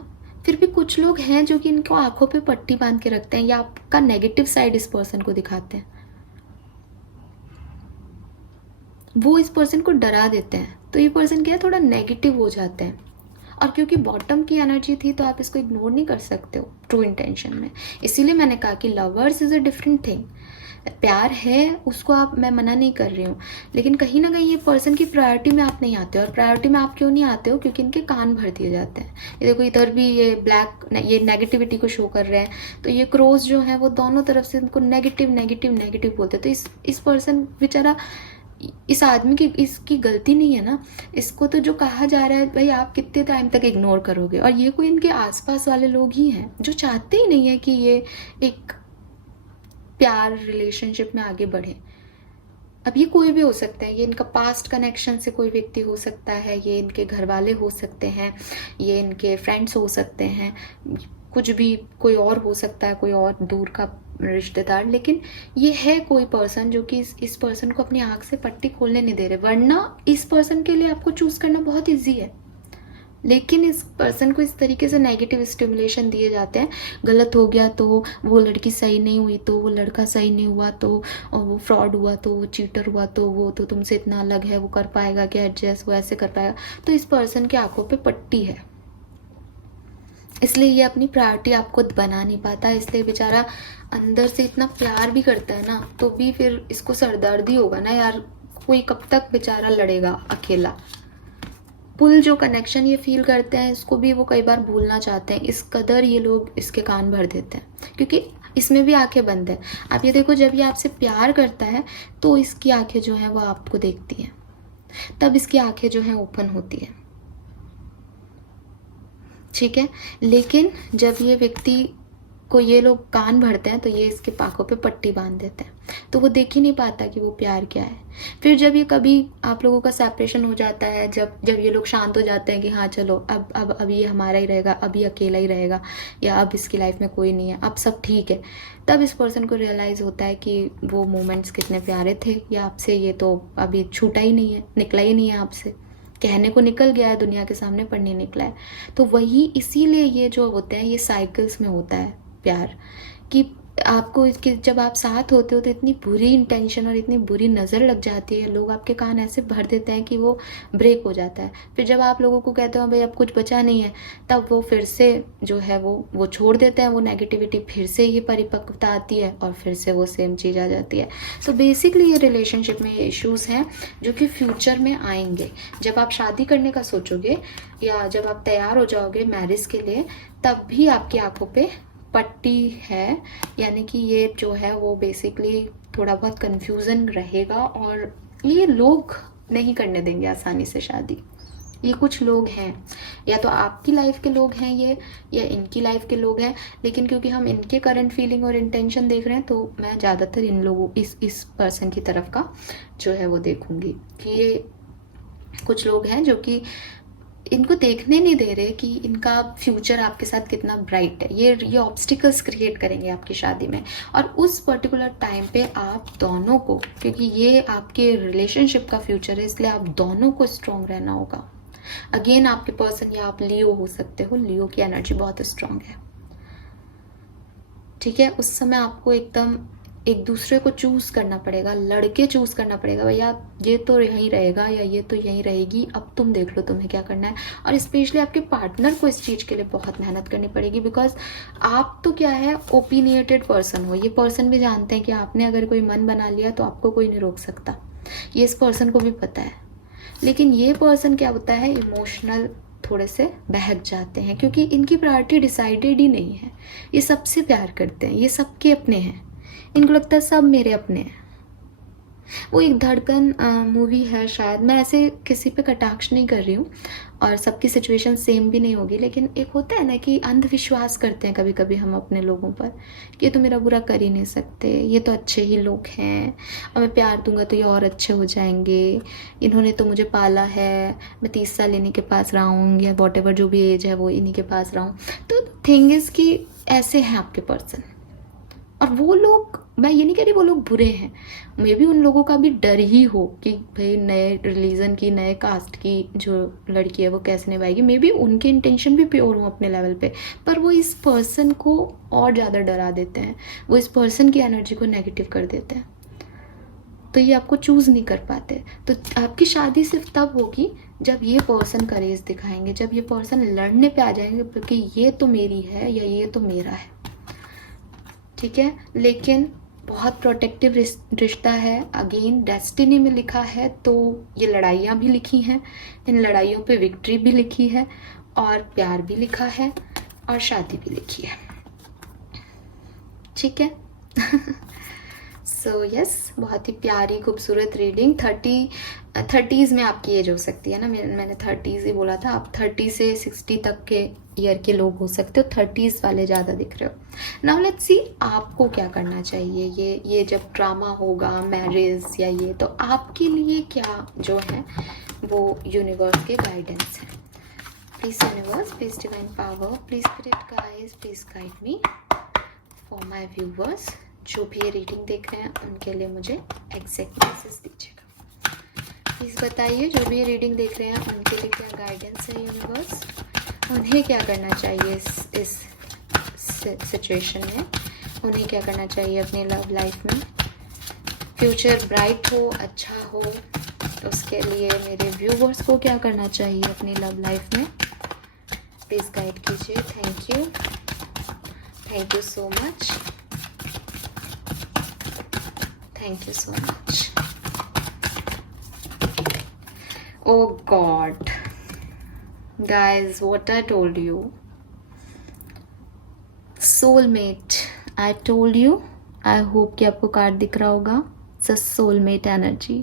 फिर भी कुछ लोग हैं जो कि इनको आंखों पे पट्टी बांध के रखते हैं, या आपका नेगेटिव साइड इस पर्सन को दिखाते हैं, वो इस पर्सन को डरा देते हैं, तो ये पर्सन क्या है, थोड़ा नेगेटिव हो जाते हैं। और क्योंकि बॉटम की एनर्जी थी तो आप इसको इग्नोर नहीं कर सकते हो ट्रू इंटेंशन में। इसीलिए मैंने कहा कि lovers is a different thing, प्यार है उसको मैं मना नहीं कर रही हूँ, लेकिन कहीं ना कहीं ये पर्सन की प्रायोरिटी में आप नहीं आते हो। और प्रायोरिटी में आप क्यों नहीं आते हो, क्योंकि इनके कान भर दिए जाते हैं। ये देखो इधर भी ये ब्लैक, ये नेगेटिविटी को शो कर रहे हैं, तो ये क्रोज जो है वो दोनों तरफ से इनको नेगेटिव बोलते हैं। तो इस पर्सन बेचारा, इस आदमी की, इसकी गलती नहीं है ना, इसको तो जो कहा जा रहा है भाई आप कितने टाइम तक इग्नोर करोगे। और ये कोई इनके आसपास वाले लोग ही हैं जो चाहते ही नहीं है कि ये एक प्यार रिलेशनशिप में आगे बढ़े। अब ये कोई भी हो सकता है, ये इनका पास्ट कनेक्शन से कोई व्यक्ति हो सकता है, ये इनके घर वाले हो सकते हैं, ये इनके फ्रेंड्स हो सकते हैं, कुछ भी कोई और हो सकता है, कोई और दूर का रिश्तेदार, लेकिन ये है कोई पर्सन जो कि इस पर्सन को अपनी आँख से पट्टी खोलने नहीं दे रहे। वरना इस पर्सन के लिए आपको चूज करना बहुत ईजी है, लेकिन इस पर्सन को इस तरीके से नेगेटिव स्टिमुलेशन दिए जाते हैं, गलत हो गया तो वो लड़की सही नहीं हुई, तो वो लड़का सही नहीं हुआ तो, और वो फ्रॉड हुआ तो, वो चीटर हुआ तो, वो तो तुमसे इतना अलग है, वो कर पाएगा क्या एडजस्ट, वो ऐसे कर पाएगा। तो इस पर्सन की आंखों पे पट्टी है, इसलिए ये अपनी प्रायोरिटी आपको बना नहीं पाता। इसलिए बेचारा अंदर से इतना प्यार भी करता है ना, तो भी फिर इसको सरदर्दी होगा ना यार, कोई कब तक बेचारा लड़ेगा अकेला। पुल जो कनेक्शन ये फील करते हैं, इसको भी वो कई बार भूलना चाहते हैं, इस कदर ये लोग इसके कान भर देते हैं, क्योंकि इसमें भी आंखें बंद है। आप ये देखो, जब ये आपसे प्यार करता है तो इसकी आंखें जो हैं वो आपको देखती हैं, तब इसकी आंखें जो हैं ओपन होती है, ठीक है। लेकिन जब ये व्यक्ति को ये लोग कान भरते हैं तो ये इसके पाखों पे पट्टी बांध देते हैं, तो वो देख ही नहीं पाता कि वो प्यार क्या है। फिर जब ये कभी आप लोगों का सेपरेशन हो जाता है, जब जब ये लोग शांत हो जाते हैं कि हाँ चलो अब ये हमारा ही रहेगा, अब ये अकेला ही रहेगा, या अब इसकी लाइफ में कोई नहीं है, अब सब ठीक है, तब इस पर्सन को रियलाइज़ होता है कि वो मोमेंट्स कितने प्यारे थे, या आपसे ये तो अभी छूटा ही नहीं है, निकला ही नहीं है आपसे, कहने को निकल गया है दुनिया के सामने पर नहीं निकला है। तो वही इसीलिए ये जो होते हैं ये साइकिल्स में होता है प्यार, कि आपको इसके जब आप साथ होते हो तो इतनी बुरी इंटेंशन और इतनी बुरी नज़र लग जाती है, लोग आपके कान ऐसे भर देते हैं कि वो ब्रेक हो जाता है। फिर जब आप लोगों को कहते हो भाई अब कुछ बचा नहीं है, तब वो फिर से जो है वो छोड़ देते हैं, वो नेगेटिविटी, फिर से ये परिपक्वता आती है और फिर से वो सेम चीज़ आ जाती है। तो बेसिकली ये रिलेशनशिप में ये इश्यूज़ हैं जो कि फ्यूचर में आएंगे। जब आप शादी करने का सोचोगे या जब आप तैयार हो जाओगे मैरिज के लिए, तब भी आपकी आंखों पे पट्टी है, यानी कि ये जो है वो बेसिकली थोड़ा बहुत कंफ्यूजन रहेगा, और ये लोग नहीं करने देंगे आसानी से शादी। ये कुछ लोग हैं, या तो आपकी लाइफ के लोग हैं ये, या इनकी लाइफ के लोग हैं, लेकिन क्योंकि हम इनके करंट फीलिंग और इंटेंशन देख रहे हैं, तो मैं ज़्यादातर इन लोगों इस पर्सन की तरफ का जो है वो देखूंगी कि ये कुछ लोग हैं जो कि इनको देखने नहीं दे रहे कि इनका फ्यूचर आपके साथ कितना ब्राइट है। ये ऑब्स्टिकल्स क्रिएट करेंगे आपकी शादी में, और उस पर्टिकुलर टाइम पे आप दोनों को, क्योंकि ये आपके रिलेशनशिप का फ्यूचर है, इसलिए आप दोनों को स्ट्रॉन्ग रहना होगा। अगेन आपके पर्सन, या आप लियो हो सकते हो, लियो की एनर्जी बहुत स्ट्रॉन्ग है, ठीक है। उस समय आपको एकदम एक दूसरे को चूज़ करना पड़ेगा, लड़के चूज़ करना पड़ेगा, भैया ये तो यहीं रहेगा या ये तो यहीं रहेगी, अब तुम देख लो तुम्हें क्या करना है। और स्पेशली आपके पार्टनर को इस चीज़ के लिए बहुत मेहनत करनी पड़ेगी, बिकॉज आप तो क्या है, ओपिनियटेड पर्सन हो। ये पर्सन भी जानते हैं कि आपने अगर कोई मन बना लिया तो आपको कोई नहीं रोक सकता, ये इस पर्सन को भी पता है। लेकिन ये पर्सन क्या होता है, इमोशनल थोड़े से बहक जाते हैं, क्योंकि इनकी प्रायोरिटी डिसाइडेड ही नहीं है। ये सबसे प्यार करते हैं, ये सबके अपने हैं, इनको लगता है सब मेरे अपने हैं। वो एक धड़कन मूवी है शायद, मैं ऐसे किसी पे कटाक्ष नहीं कर रही हूँ, और सबकी सिचुएशन सेम भी नहीं होगी, लेकिन एक होता है ना कि अंधविश्वास करते हैं कभी कभी हम अपने लोगों पर, कि ये तो मेरा बुरा कर ही नहीं सकते, ये तो अच्छे ही लोग हैं, और मैं प्यार दूंगा तो ये और अच्छे हो जाएंगे, इन्होंने तो मुझे पाला है, मैं 30 साल इन्हीं के पास रहा हूँ, या वॉट एवर जो भी एज है वो इन्हीं के पास रहा हूँ। तो थिंग इज़ कि ऐसे हैं आपके पर्सन, और वो लोग, मैं ये नहीं कह रही वो लोग बुरे हैं, मे भी उन लोगों का भी डर ही हो कि भाई नए रिलीजन की, नए कास्ट की जो लड़की है वो कैसे निभाएगी। मे भी उनके इंटेंशन भी प्योर हो अपने लेवल पे, पर वो इस पर्सन को और ज़्यादा डरा देते हैं, वो इस पर्सन की एनर्जी को नेगेटिव कर देते हैं, तो ये आपको चूज़ नहीं कर पाते। तो आपकी शादी सिर्फ तब होगी जब ये पर्सन करेज दिखाएंगे, जब ये पर्सन लड़ने पे आ जाएंगे, क्योंकि ये तो मेरी है या ये तो मेरा है, ठीक है। लेकिन बहुत प्रोटेक्टिव रिश्ता है, अगेन डेस्टिनी में लिखा है, तो ये लड़ाइयाँ भी लिखी हैं, इन लड़ाइयों पे विक्ट्री भी लिखी है, और प्यार भी लिखा है, और शादी भी लिखी है, ठीक है। सो यस, बहुत ही प्यारी खूबसूरत रीडिंग। 30s में आपकी एज हो सकती है ना, मैंने 30s ही बोला था, आप 30 से 60 तक के ईयर के लोग हो सकते हो, 30s वाले ज़्यादा दिख रहे हो। नाउ लेट्स सी आपको क्या करना चाहिए। ये जब ड्रामा होगा मैरिज या ये, तो आपके लिए क्या जो है वो यूनिवर्स के गाइडेंस है। Please universe, please divine power, please spirit guides, please guide me for my viewers. जो भी ये रीडिंग देख रहे हैं उनके लिए मुझे एग्जैक्ट मैसेज दीजिएगा। प्लीज़ बताइए जो भी रीडिंग देख रहे हैं उनके लिए क्या गाइडेंस है यूनिवर्स, उन्हें क्या करना चाहिए इस सिचुएशन में, उन्हें क्या करना चाहिए अपनी लव लाइफ में। फ्यूचर ब्राइट हो, अच्छा हो, उसके लिए मेरे व्यूवर्स को क्या करना चाहिए अपनी लव लाइफ में, प्लीज़ गाइड कीजिए। Thank you so much, thank you so much. Oh God, guys, what I told you, soulmate, I told you, I hope कि आपको कार्ड दिख रहा होगा, it's a soulmate energy.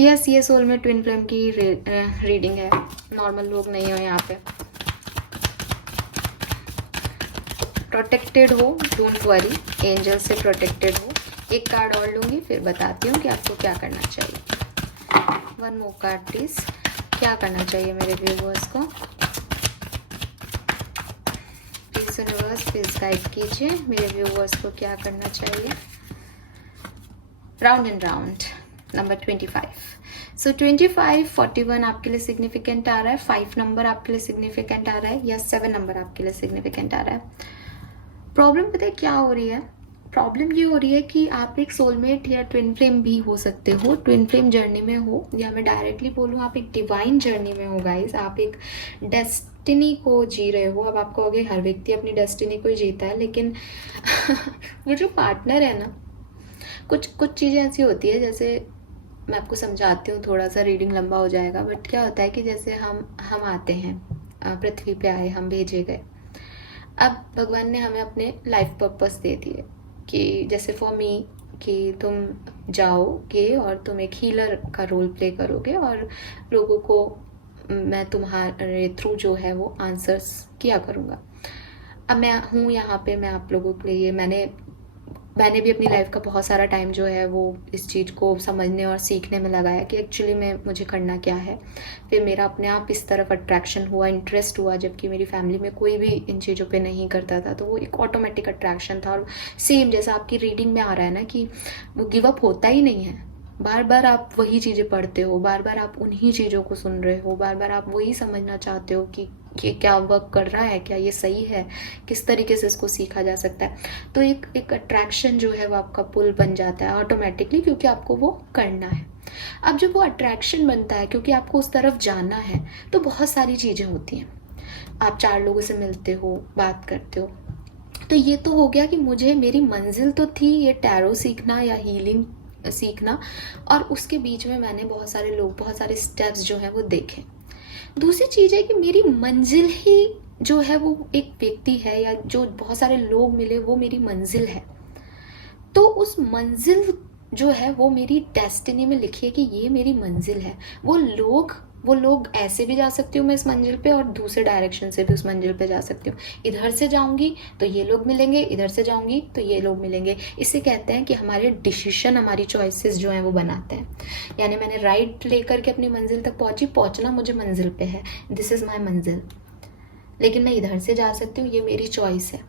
Yes, ये soulmate twin flame की reading है, normal लोग नहीं हो यहाँ पे। प्रोटेक्टेड हो, डोंट वरी, एंजल से प्रोटेक्टेड हो। एक कार्ड और लूँगी फिर बताती हूँ कि आपको क्या करना चाहिए। वन मोर कार्ड प्लीज, क्या करना चाहिए मेरे व्यूवर्स को, प्लीज यूनिवर्स प्लीज गाइड कीजिए मेरे व्यूवर्स को क्या करना चाहिए। Round and round number 25। सो 25, 41 आपके लिए सिग्निफिकेंट आ रहा है, 5 नंबर आपके लिए सिग्निफिकेंट आ रहा है, या 7 नंबर आपके लिए सिग्निफिकेंट आ रहा है। प्रॉब्लम पता है क्या हो रही है, प्रॉब्लम ये हो रही है कि आप एक सोलमेट या ट्विन फ्लेम भी हो सकते हो, ट्विन फ्लेम जर्नी में हो, या मैं डायरेक्टली बोलूँ आप एक डिवाइन जर्नी में हो गाइस, आप एक डेस्टिनी को जी रहे हो। अब आपको आगे हर व्यक्ति अपनी डेस्टिनी को ही जीता है, लेकिन वो जो पार्टनर है ना, कुछ चीज़ें ऐसी होती है, जैसे मैं आपको समझाती हूँ, थोड़ा सा रीडिंग लंबा हो जाएगा, बट क्या होता है कि जैसे हम आते हैं, पृथ्वी पे आए, हम भेजे गए, अब भगवान ने हमें अपने लाइफ पर्पस दे दिए कि जैसे फॉर मी कि तुम जाओगे और तुम एक हीलर का रोल प्ले करोगे और लोगों को मैं तुम्हारे थ्रू जो है वो आंसर्स किया करूँगा। अब मैं हूँ यहाँ पे, मैं आप लोगों के लिए मैंने भी अपनी लाइफ का बहुत सारा टाइम जो है वो इस चीज़ को समझने और सीखने में लगाया कि एक्चुअली में मुझे करना क्या है। फिर मेरा अपने आप इस तरफ अट्रैक्शन हुआ, इंटरेस्ट हुआ, जबकि मेरी फैमिली में कोई भी इन चीज़ों पे नहीं करता था, तो वो एक ऑटोमेटिक अट्रैक्शन था। और सेम जैसा आपकी रीडिंग में आ रहा है ना कि वो गिव अप होता ही नहीं है, बार बार आप वही चीज़ें पढ़ते हो, बार बार आप उन्हीं चीज़ों को सुन रहे हो, बार बार आप वही समझना चाहते हो कि ये क्या वर्क कर रहा है, क्या ये सही है, किस तरीके से इसको सीखा जा सकता है। तो एक अट्रैक्शन जो है वो आपका पुल बन जाता है ऑटोमेटिकली, क्योंकि आपको वो करना है। अब जब वो अट्रैक्शन बनता है, क्योंकि आपको उस तरफ जाना है, तो बहुत सारी चीज़ें होती हैं। आप 4 लोगों से मिलते हो, बात करते हो, तो ये तो हो गया कि मुझे मेरी मंजिल तो थी ये टैरो सीखना या हीलिंग सीखना, और उसके बीच में मैंने बहुत सारे लोग, बहुत सारे स्टेप्स जो हैं वो देखे। दूसरी चीज़ है कि मेरी मंजिल ही जो है वो एक व्यक्ति है, या जो बहुत सारे लोग मिले वो मेरी मंजिल है। तो उस मंजिल जो है वो मेरी डेस्टिनी में लिखी है कि ये मेरी मंजिल है। वो लोग ऐसे भी जा सकती हूँ मैं इस मंजिल पे, और दूसरे डायरेक्शन से भी उस मंजिल पे जा सकती हूँ। इधर से जाऊंगी तो ये लोग मिलेंगे, इधर से जाऊंगी तो ये लोग मिलेंगे। इसे कहते हैं कि हमारे डिसीजन, हमारी चॉइसेस जो हैं वो बनाते हैं। यानी मैंने राइट लेकर के अपनी मंजिल तक पहुंचना मुझे मंजिल पे है, दिस इज़ माई मंजिल। लेकिन मैं इधर से जा सकती हूँ, ये मेरी चॉइस है।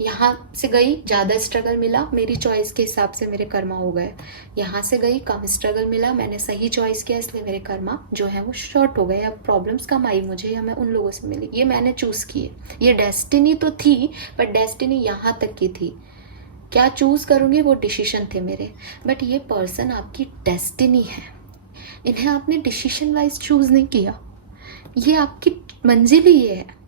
यहाँ से गई, ज़्यादा स्ट्रगल मिला, मेरी चॉइस के हिसाब से मेरे कर्मा हो गए। यहाँ से गई, कम स्ट्रगल मिला, मैंने सही चॉइस किया, इसलिए मेरे कर्मा जो है वो शॉर्ट हो गए, या प्रॉब्लम्स कम आई मुझे, या मैं उन लोगों से मिली। ये मैंने चूज़ किए, ये डेस्टिनी तो थी, पर डेस्टिनी यहाँ तक की थी। क्या चूज़ करूँगी वो डिसीजन थे मेरे, बट ये पर्सन आपकी डेस्टिनी है। इन्हें आपने डिसीजन वाइज चूज़ नहीं किया, ये आपकी मंजिल ही ये है।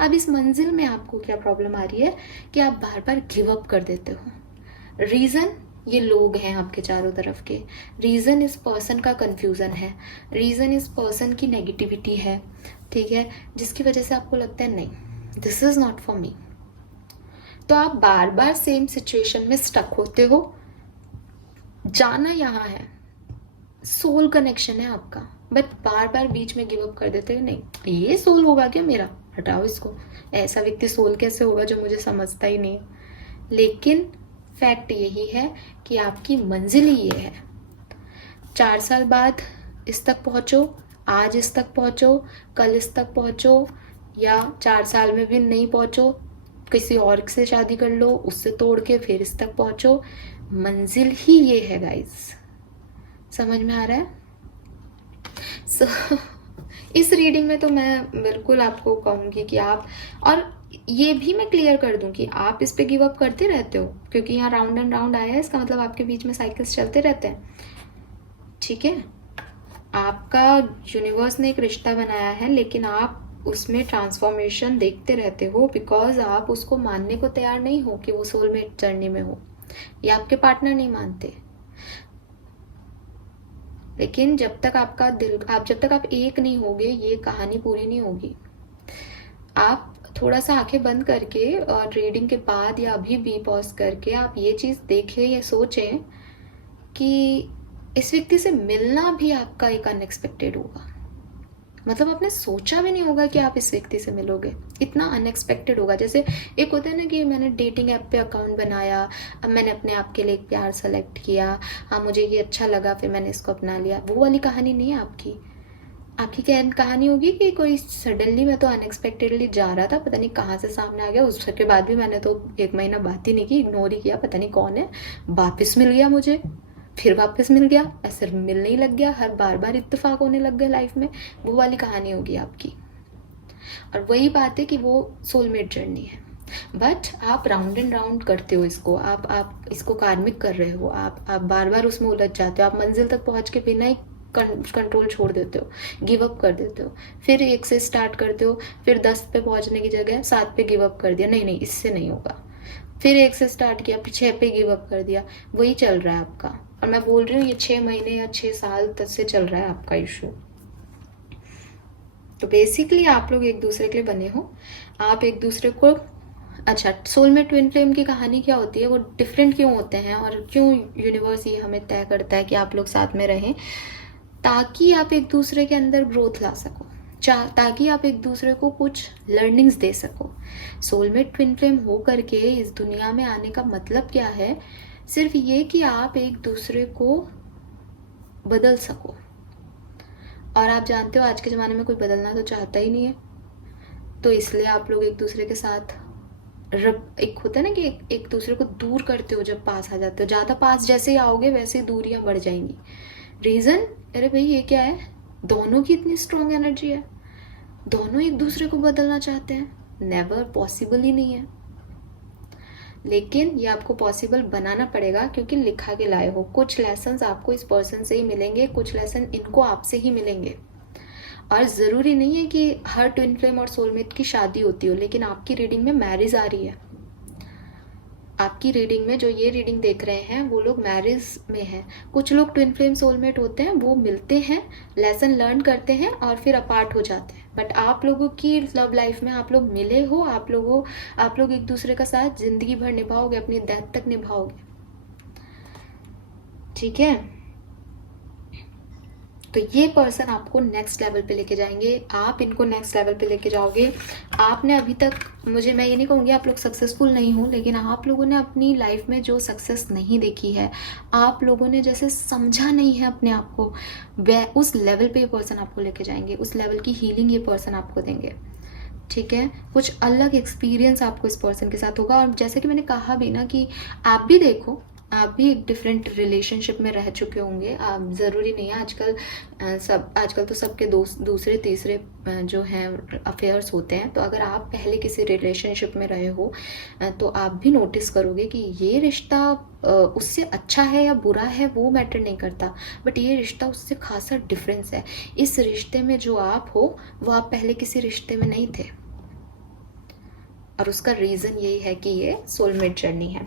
अब इस मंजिल में आपको क्या प्रॉब्लम आ रही है कि आप बार बार गिव अप कर देते हो। रीज़न ये लोग हैं आपके चारों तरफ के, रीज़न इस पर्सन का कन्फ्यूज़न है, रीज़न इस पर्सन की नेगेटिविटी है, ठीक है, जिसकी वजह से आपको लगता है नहीं, this is not for me. तो आप बार बार सेम सिचुएशन में स्टक होते हो। जाना यहाँ है, सोल कनेक्शन है आपका, बट बार बार बीच में गिव अप कर देते हो। नहीं, ये सोल होगा क्या मेरा, हटाओ इसको, ऐसा व्यक्ति सोल कैसे होगा जो मुझे समझता ही नहीं। लेकिन फैक्ट यही है कि आपकी मंजिल ही ये है। 4 साल बाद इस तक पहुंचो, आज इस तक पहुंचो, कल इस तक पहुंचो, या 4 साल में भी नहीं पहुंचो, किसी और से शादी कर लो, उससे तोड़ के फिर इस तक पहुंचो। मंजिल ही ये है गाइस, समझ में आ रहा है? इस रीडिंग में तो मैं बिल्कुल आपको कहूँगी कि आप, और ये भी मैं क्लियर कर दूं कि आप इस पे गिव अप करते रहते हो, क्योंकि यहाँ राउंड एंड राउंड आया है, इसका मतलब आपके बीच में साइकिल्स चलते रहते हैं। ठीक है, आपका यूनिवर्स ने एक रिश्ता बनाया है, लेकिन आप उसमें ट्रांसफॉर्मेशन देखते रहते हो, बिकॉज आप उसको मानने को तैयार नहीं हो कि वो सोलमेट जर्नी में हो, या आपके पार्टनर नहीं मानते। लेकिन जब तक आपका दिल, जब तक आप एक नहीं होगे, ये कहानी पूरी नहीं होगी। आप थोड़ा सा आंखें बंद करके और रीडिंग के बाद या अभी भी पॉज करके आप ये चीज़ देखें या सोचें कि इस व्यक्ति से मिलना भी आपका एक अनएक्सपेक्टेड होगा। मतलब आपने सोचा भी नहीं होगा कि आप इस व्यक्ति से मिलोगे, इतना अनएक्सपेक्टेड होगा। जैसे एक होता है ना कि मैंने डेटिंग ऐप पे अकाउंट बनाया, अब मैंने अपने आप के लिए एक प्यार सेलेक्ट किया, हाँ मुझे ये अच्छा लगा, फिर मैंने इसको अपना लिया। वो वाली कहानी नहीं है आपकी। आपकी क्या कहानी होगी कि कोई सडनली, मैं तो अनएक्सपेक्टेडली जा रहा था, पता नहीं कहाँ से सामने आ गया, उसके बाद भी मैंने तो 1 महीना बात ही नहीं की, इग्नोर ही किया, पता नहीं कौन है, वापस मिल गया मुझे, फिर वापस मिल गया, ऐसे मिलने ही लग गया, हर बार इत्तेफाक होने लग गया लाइफ में। वो वाली कहानी होगी आपकी। और वही बात है कि वो सोलमेट जर्नी है, बट आप राउंड एंड राउंड करते हो इसको, आप इसको कार्मिक कर रहे हो, आप बार उसमें उलझ जाते हो, आप मंजिल तक पहुंच के बिना ही कंट्रोल छोड़ देते हो, गिव अप कर देते हो, फिर 1 से स्टार्ट करते हो, फिर 10 पे पहुंचने की जगह 7 पे गिव अप कर दिया, नहीं इससे नहीं होगा, फिर 1 से स्टार्ट किया, फिर 6 पे गिव अप कर दिया। वही चल रहा है आपका, और मैं बोल रही हूँ ये 6 महीने या 6 साल तक से चल रहा है आपका इशू। तो बेसिकली आप लोग एक दूसरे के लिए बने हो, आप एक दूसरे को, अच्छा सोलमेट ट्विन फ्लेम की कहानी क्या होती है, वो डिफरेंट क्यों होते हैं और क्यों यूनिवर्स ये हमें तय करता है कि आप लोग साथ में रहें, ताकि आप एक दूसरे के अंदर ग्रोथ ला सको, ताकि आप एक दूसरे को कुछ लर्निंग्स दे सको। सोलमेट ट्विन फ्लेम हो करके इस दुनिया में आने का मतलब क्या है, सिर्फ ये कि आप एक दूसरे को बदल सको। और आप जानते हो आज के ज़माने में कोई बदलना तो चाहता ही नहीं है, तो इसलिए आप लोग एक दूसरे के साथ एक होता है ना कि एक दूसरे को दूर करते हो जब पास आ जाते हो। ज़्यादा पास जैसे ही आओगे वैसे ही दूरियां बढ़ जाएंगी। रीज़न, अरे भाई ये क्या है, दोनों की इतनी स्ट्रॉन्ग एनर्जी है, दोनों एक दूसरे को बदलना चाहते हैं, नेवर, पॉसिबल ही नहीं है। लेकिन ये आपको पॉसिबल बनाना पड़ेगा, क्योंकि लिखा के लाए हो। कुछ लेसन्स आपको इस पर्सन से ही मिलेंगे, कुछ लेसन इनको आपसे ही मिलेंगे। और ज़रूरी नहीं है कि हर ट्विन फ्लेम और सोलमेट की शादी होती हो, लेकिन आपकी रीडिंग में मैरिज आ रही है। आपकी रीडिंग में जो ये रीडिंग देख रहे हैं वो लोग मैरिज में हैं। कुछ लोग ट्विन फ्लेम सोलमेट होते हैं, वो मिलते हैं, लेसन लर्न करते हैं और फिर अपार्ट हो जाते हैं। बट आप लोगों की लव लाइफ में आप लोग मिले हो, आप लोग एक दूसरे का साथ जिंदगी भर निभाओगे, अपनी डेथ तक निभाओगे। ठीक है, तो ये पर्सन आपको नेक्स्ट लेवल पे लेके जाएंगे, आप इनको नेक्स्ट लेवल पे लेके जाओगे। आपने अभी तक, मैं ये नहीं कहूँगी आप लोग सक्सेसफुल नहीं हो, लेकिन आप लोगों ने अपनी लाइफ में जो सक्सेस नहीं देखी है, आप लोगों ने जैसे समझा नहीं है अपने आप को, वह उस लेवल पे ये पर्सन आपको लेके जाएंगे, उस लेवल की हीलिंग ये पर्सन आपको देंगे। ठीक है, कुछ अलग एक्सपीरियंस आपको इस पर्सन के साथ होगा। और जैसे कि मैंने कहा भी ना कि आप भी देखो, आप भी एक डिफरेंट रिलेशनशिप में रह चुके होंगे। आप ज़रूरी नहीं है, आजकल तो सबके दूसरे तीसरे जो हैं अफेयर्स होते हैं। तो अगर आप पहले किसी रिलेशनशिप में रहे हो तो आप भी नोटिस करोगे कि ये रिश्ता उससे अच्छा है या बुरा है वो मैटर नहीं करता, बट ये रिश्ता उससे खासा डिफरेंस है। इस रिश्ते में जो आप हो वो आप पहले किसी रिश्ते में नहीं थे, और उसका रीज़न यही है कि ये सोलमेट जर्नी है।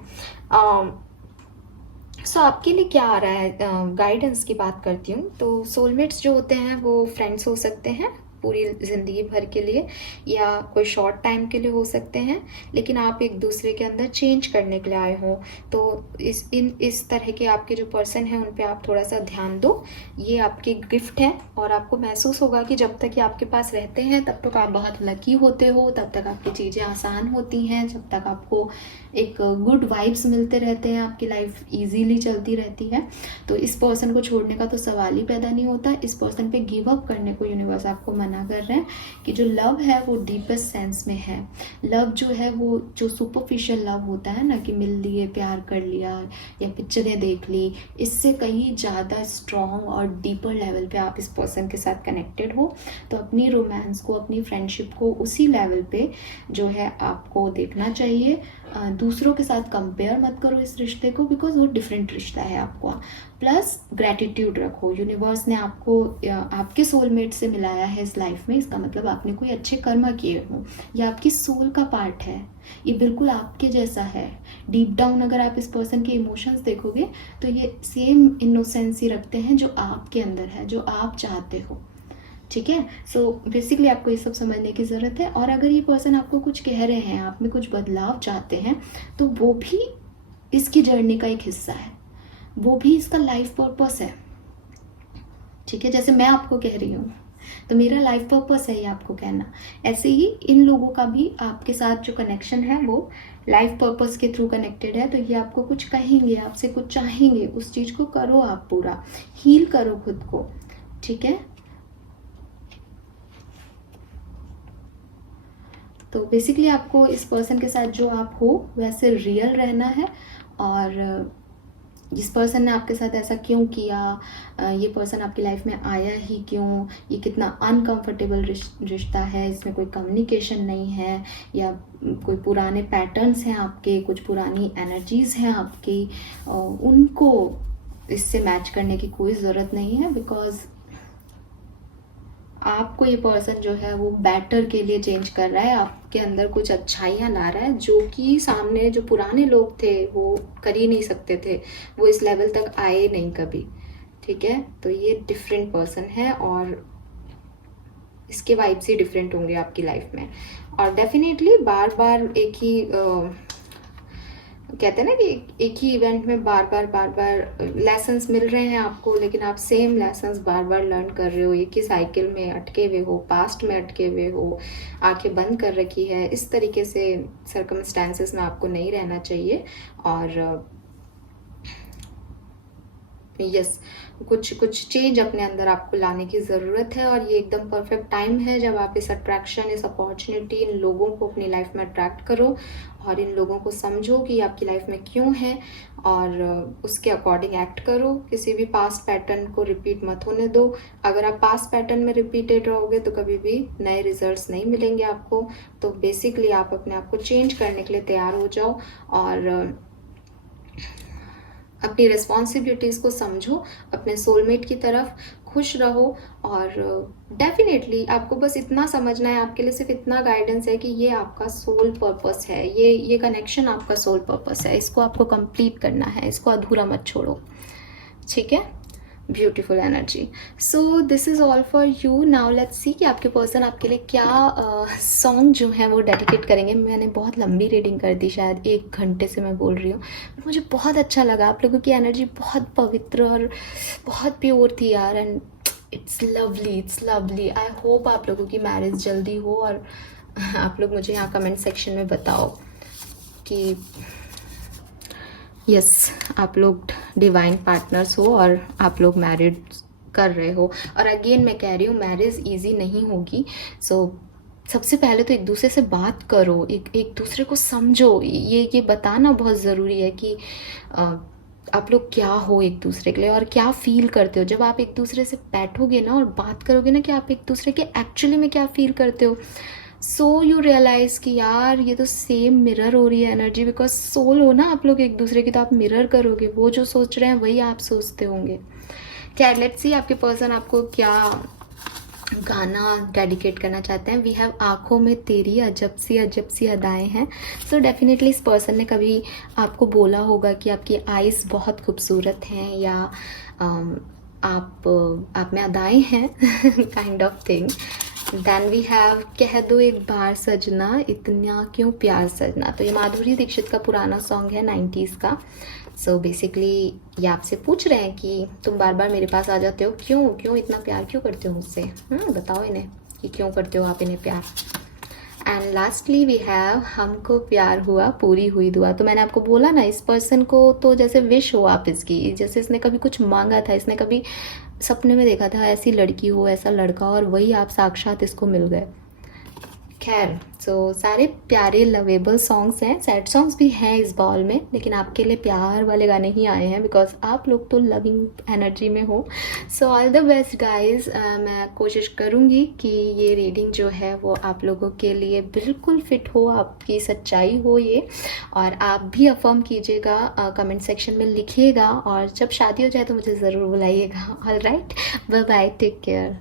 सो आपके लिए क्या आ रहा है, गाइडेंस की बात करती हूँ। तो सोलमेट्स जो होते हैं वो फ्रेंड्स हो सकते हैं पूरी ज़िंदगी भर के लिए, या कोई शॉर्ट टाइम के लिए हो सकते हैं, लेकिन आप एक दूसरे के अंदर चेंज करने के लिए आए हो। तो इस तरह के आपके जो पर्सन हैं उन पे आप थोड़ा सा ध्यान दो, ये आपकी गिफ्ट है। और आपको महसूस होगा कि जब तक ये आपके पास रहते हैं तब तक आप बहुत लकी होते हो, तब तक आपकी चीज़ें आसान होती हैं, जब तक आपको एक गुड वाइब्स मिलते रहते हैं, आपकी लाइफ इजीली चलती रहती है। तो इस पर्सन को छोड़ने का तो सवाल ही पैदा नहीं होता, इस पर्सन पे गिव अप करने को यूनिवर्स आपको मना मना कर रहे हैं कि जो लव है वो डीपेस्ट सेंस में है। लव जो है वो जो सुपरफिशियल लव होता है ना, कि मिल लिए, प्यार कर लिया या पिक्चरें देख ली, इससे कहीं ज़्यादा स्ट्रॉन्ग और डीपर लेवल पे आप इस पर्सन के साथ कनेक्टेड हो। तो अपनी रोमांस को, अपनी फ्रेंडशिप को उसी लेवल पे जो है आपको देखना चाहिए। दूसरों के साथ कंपेयर मत करो इस रिश्ते को, बिकॉज वो डिफरेंट रिश्ता है आपको। प्लस ग्रैटिट्यूड रखो, यूनिवर्स ने आपको आपके सोलमेट से मिलाया है इस लाइफ में, इसका मतलब आपने कोई अच्छे कर्म किए हो, ये आपकी सोल का पार्ट है, ये बिल्कुल आपके जैसा है। डीप डाउन अगर आप इस पर्सन के इमोशंस देखोगे तो ये सेम इनोसेंसी रखते हैं जो आपके अंदर है, जो आप चाहते हो। ठीक है, सो बेसिकली आपको ये सब समझने की ज़रूरत है। और अगर ये पर्सन आपको कुछ कह रहे हैं, आप में कुछ बदलाव चाहते हैं, तो वो भी इसकी जर्नी का एक हिस्सा है, वो भी इसका लाइफ पर्पस है। ठीक है, जैसे मैं आपको कह रही हूँ तो मेरा लाइफ पर्पस है ये आपको कहना, ऐसे ही इन लोगों का भी आपके साथ जो कनेक्शन है वो लाइफ पर्पस के थ्रू कनेक्टेड है। तो ये आपको कुछ कहेंगे, आपसे कुछ चाहेंगे, उस चीज़ को करो, आप पूरा हील करो खुद को। ठीक है, तो बेसिकली आपको इस पर्सन के साथ जो आप हो वैसे रियल रहना है। और जिस पर्सन ने आपके साथ ऐसा क्यों किया, ये पर्सन आपकी लाइफ में आया ही क्यों, ये कितना अनकंफर्टेबल रिश्ता है, इसमें कोई कम्युनिकेशन नहीं है, या कोई पुराने पैटर्न्स हैं आपके, कुछ पुरानी एनर्जीज़ हैं आपकी, उनको इससे मैच करने की कोई ज़रूरत नहीं है। बिकॉज आपको ये पर्सन जो है वो बेटर के लिए चेंज कर रहा है, आपके अंदर कुछ अच्छाइयाँ ला रहा है जो कि सामने जो पुराने लोग थे वो कर ही नहीं सकते थे, वो इस लेवल तक आए नहीं कभी। ठीक है, तो ये डिफरेंट पर्सन है और इसके वाइब्स ही डिफरेंट होंगे आपकी लाइफ में। और डेफिनेटली बार बार एक ही कहते हैं ना कि एक ही इवेंट में बार बार लेसन्स मिल रहे हैं आपको, लेकिन आप सेम लेसन्स बार बार लर्न कर रहे हो, एक ही साइकिल में अटके हुए हो, पास्ट में अटके हुए हो, आंखें बंद कर रखी है। इस तरीके से सर्कमस्टेंसेस में आपको नहीं रहना चाहिए। और यस, कुछ चेंज अपने अंदर आपको लाने की ज़रूरत है। और ये एकदम परफेक्ट टाइम है जब आप इस अट्रैक्शन, इस अपॉर्चुनिटी, इन लोगों को अपनी लाइफ में अट्रैक्ट करो और इन लोगों को समझो कि आपकी लाइफ में क्यों है और उसके अकॉर्डिंग एक्ट करो। किसी भी पास्ट पैटर्न को रिपीट मत होने दो। अगर आप पास्ट पैटर्न में रिपीटेड रहोगे तो कभी भी नए रिजल्ट्स नहीं मिलेंगे आपको। तो बेसिकली आप अपने आप को चेंज करने के लिए तैयार हो जाओ और अपनी रिस्पॉन्सिबिलिटीज़ को समझो, अपने सोलमेट की तरफ खुश रहो। और डेफिनेटली आपको बस इतना समझना है, आपके लिए सिर्फ इतना गाइडेंस है कि ये आपका सोल पर्पस है, ये कनेक्शन आपका सोल पर्पस है, इसको आपको कंप्लीट करना है, इसको अधूरा मत छोड़ो। ठीक है, beautiful energy. So this is all for you. Now let's see कि आपके पर्सन आपके लिए क्या सॉन्ग जो है वो डेडिकेट करेंगे। मैंने बहुत लंबी रीडिंग कर दी, शायद 1 घंटे से मैं बोल रही हूँ, बट मुझे बहुत अच्छा लगा। आप लोगों की एनर्जी बहुत पवित्र और बहुत प्योर थी यार, and it's lovely. I hope आप लोगों की मैरिज जल्दी हो। और आप लोग मुझे यहाँ कमेंट सेक्शन में बताओ कि यस आप लोग डिवाइन पार्टनर्स हो और आप लोग मैरिड कर रहे हो। और अगेन मैं कह रही हूँ, मैरिज इजी नहीं होगी। सो सबसे पहले तो एक दूसरे से बात करो, एक दूसरे को समझो। ये बताना बहुत ज़रूरी है कि आप लोग क्या हो एक दूसरे के लिए और क्या फील करते हो। जब आप एक दूसरे से बैठोगे ना और बात करोगे ना कि आप एक दूसरे के एक्चुअली में क्या फील करते हो, सो यू रियलाइज़ कि यार ये तो सेम मिरर हो रही है एनर्जी। बिकॉज सोल हो ना आप लोग एक दूसरे की, तो आप मिरर करोगे, वो जो सोच रहे हैं वही आप सोचते होंगे। क्या लेट्स सी आपके पर्सन आपको क्या गाना डेडिकेट करना चाहते हैं। वी हैव आँखों में तेरी अजब सी अदाएँ हैं। सो डेफिनेटली इस पर्सन ने कभी आपको बोला होगा कि आपकी आइज़ बहुत खूबसूरत हैं, या आप में अदाएँ हैं kind of thing. Then we have कह दो एक बार सजना, इतना क्यों प्यार सजना। तो ये माधुरी दीक्षित का पुराना सॉन्ग है 90s का। सो बेसिकली ये आपसे पूछ रहे हैं कि तुम बार बार मेरे पास आ जाते हो, क्यों इतना प्यार क्यों करते हो मुझसे। बताओ इन्हें कि क्यों करते हो आप इन्हें प्यार। एंड लास्टली वी हैव हमको प्यार हुआ पूरी हुई दुआ। तो मैंने आपको बोला ना, इस पर्सन को तो जैसे विश हो आप इसकी, जैसे इसने कभी कुछ मांगा था, इसने कभी सपने में देखा था ऐसी लड़की हो, ऐसा लड़का, और वही आप साक्षात इसको मिल गए। खैर, सो सारे प्यारे लवेबल सॉन्ग्स हैं, सैड सॉन्ग्स भी हैं इस बॉल में, लेकिन आपके लिए प्यार वाले गाने ही आए हैं बिकॉज आप लोग तो लविंग एनर्जी में हो। So all the best guys. मैं कोशिश करूँगी कि ये रीडिंग जो है वो आप लोगों के लिए बिल्कुल फिट हो, आपकी सच्चाई हो ये, और आप भी अफर्म कीजिएगा, कमेंट सेक्शन में लिखिएगा, और जब शादी हो जाए तो मुझे ज़रूर बुलाइएगा। All right, bye bye, take care.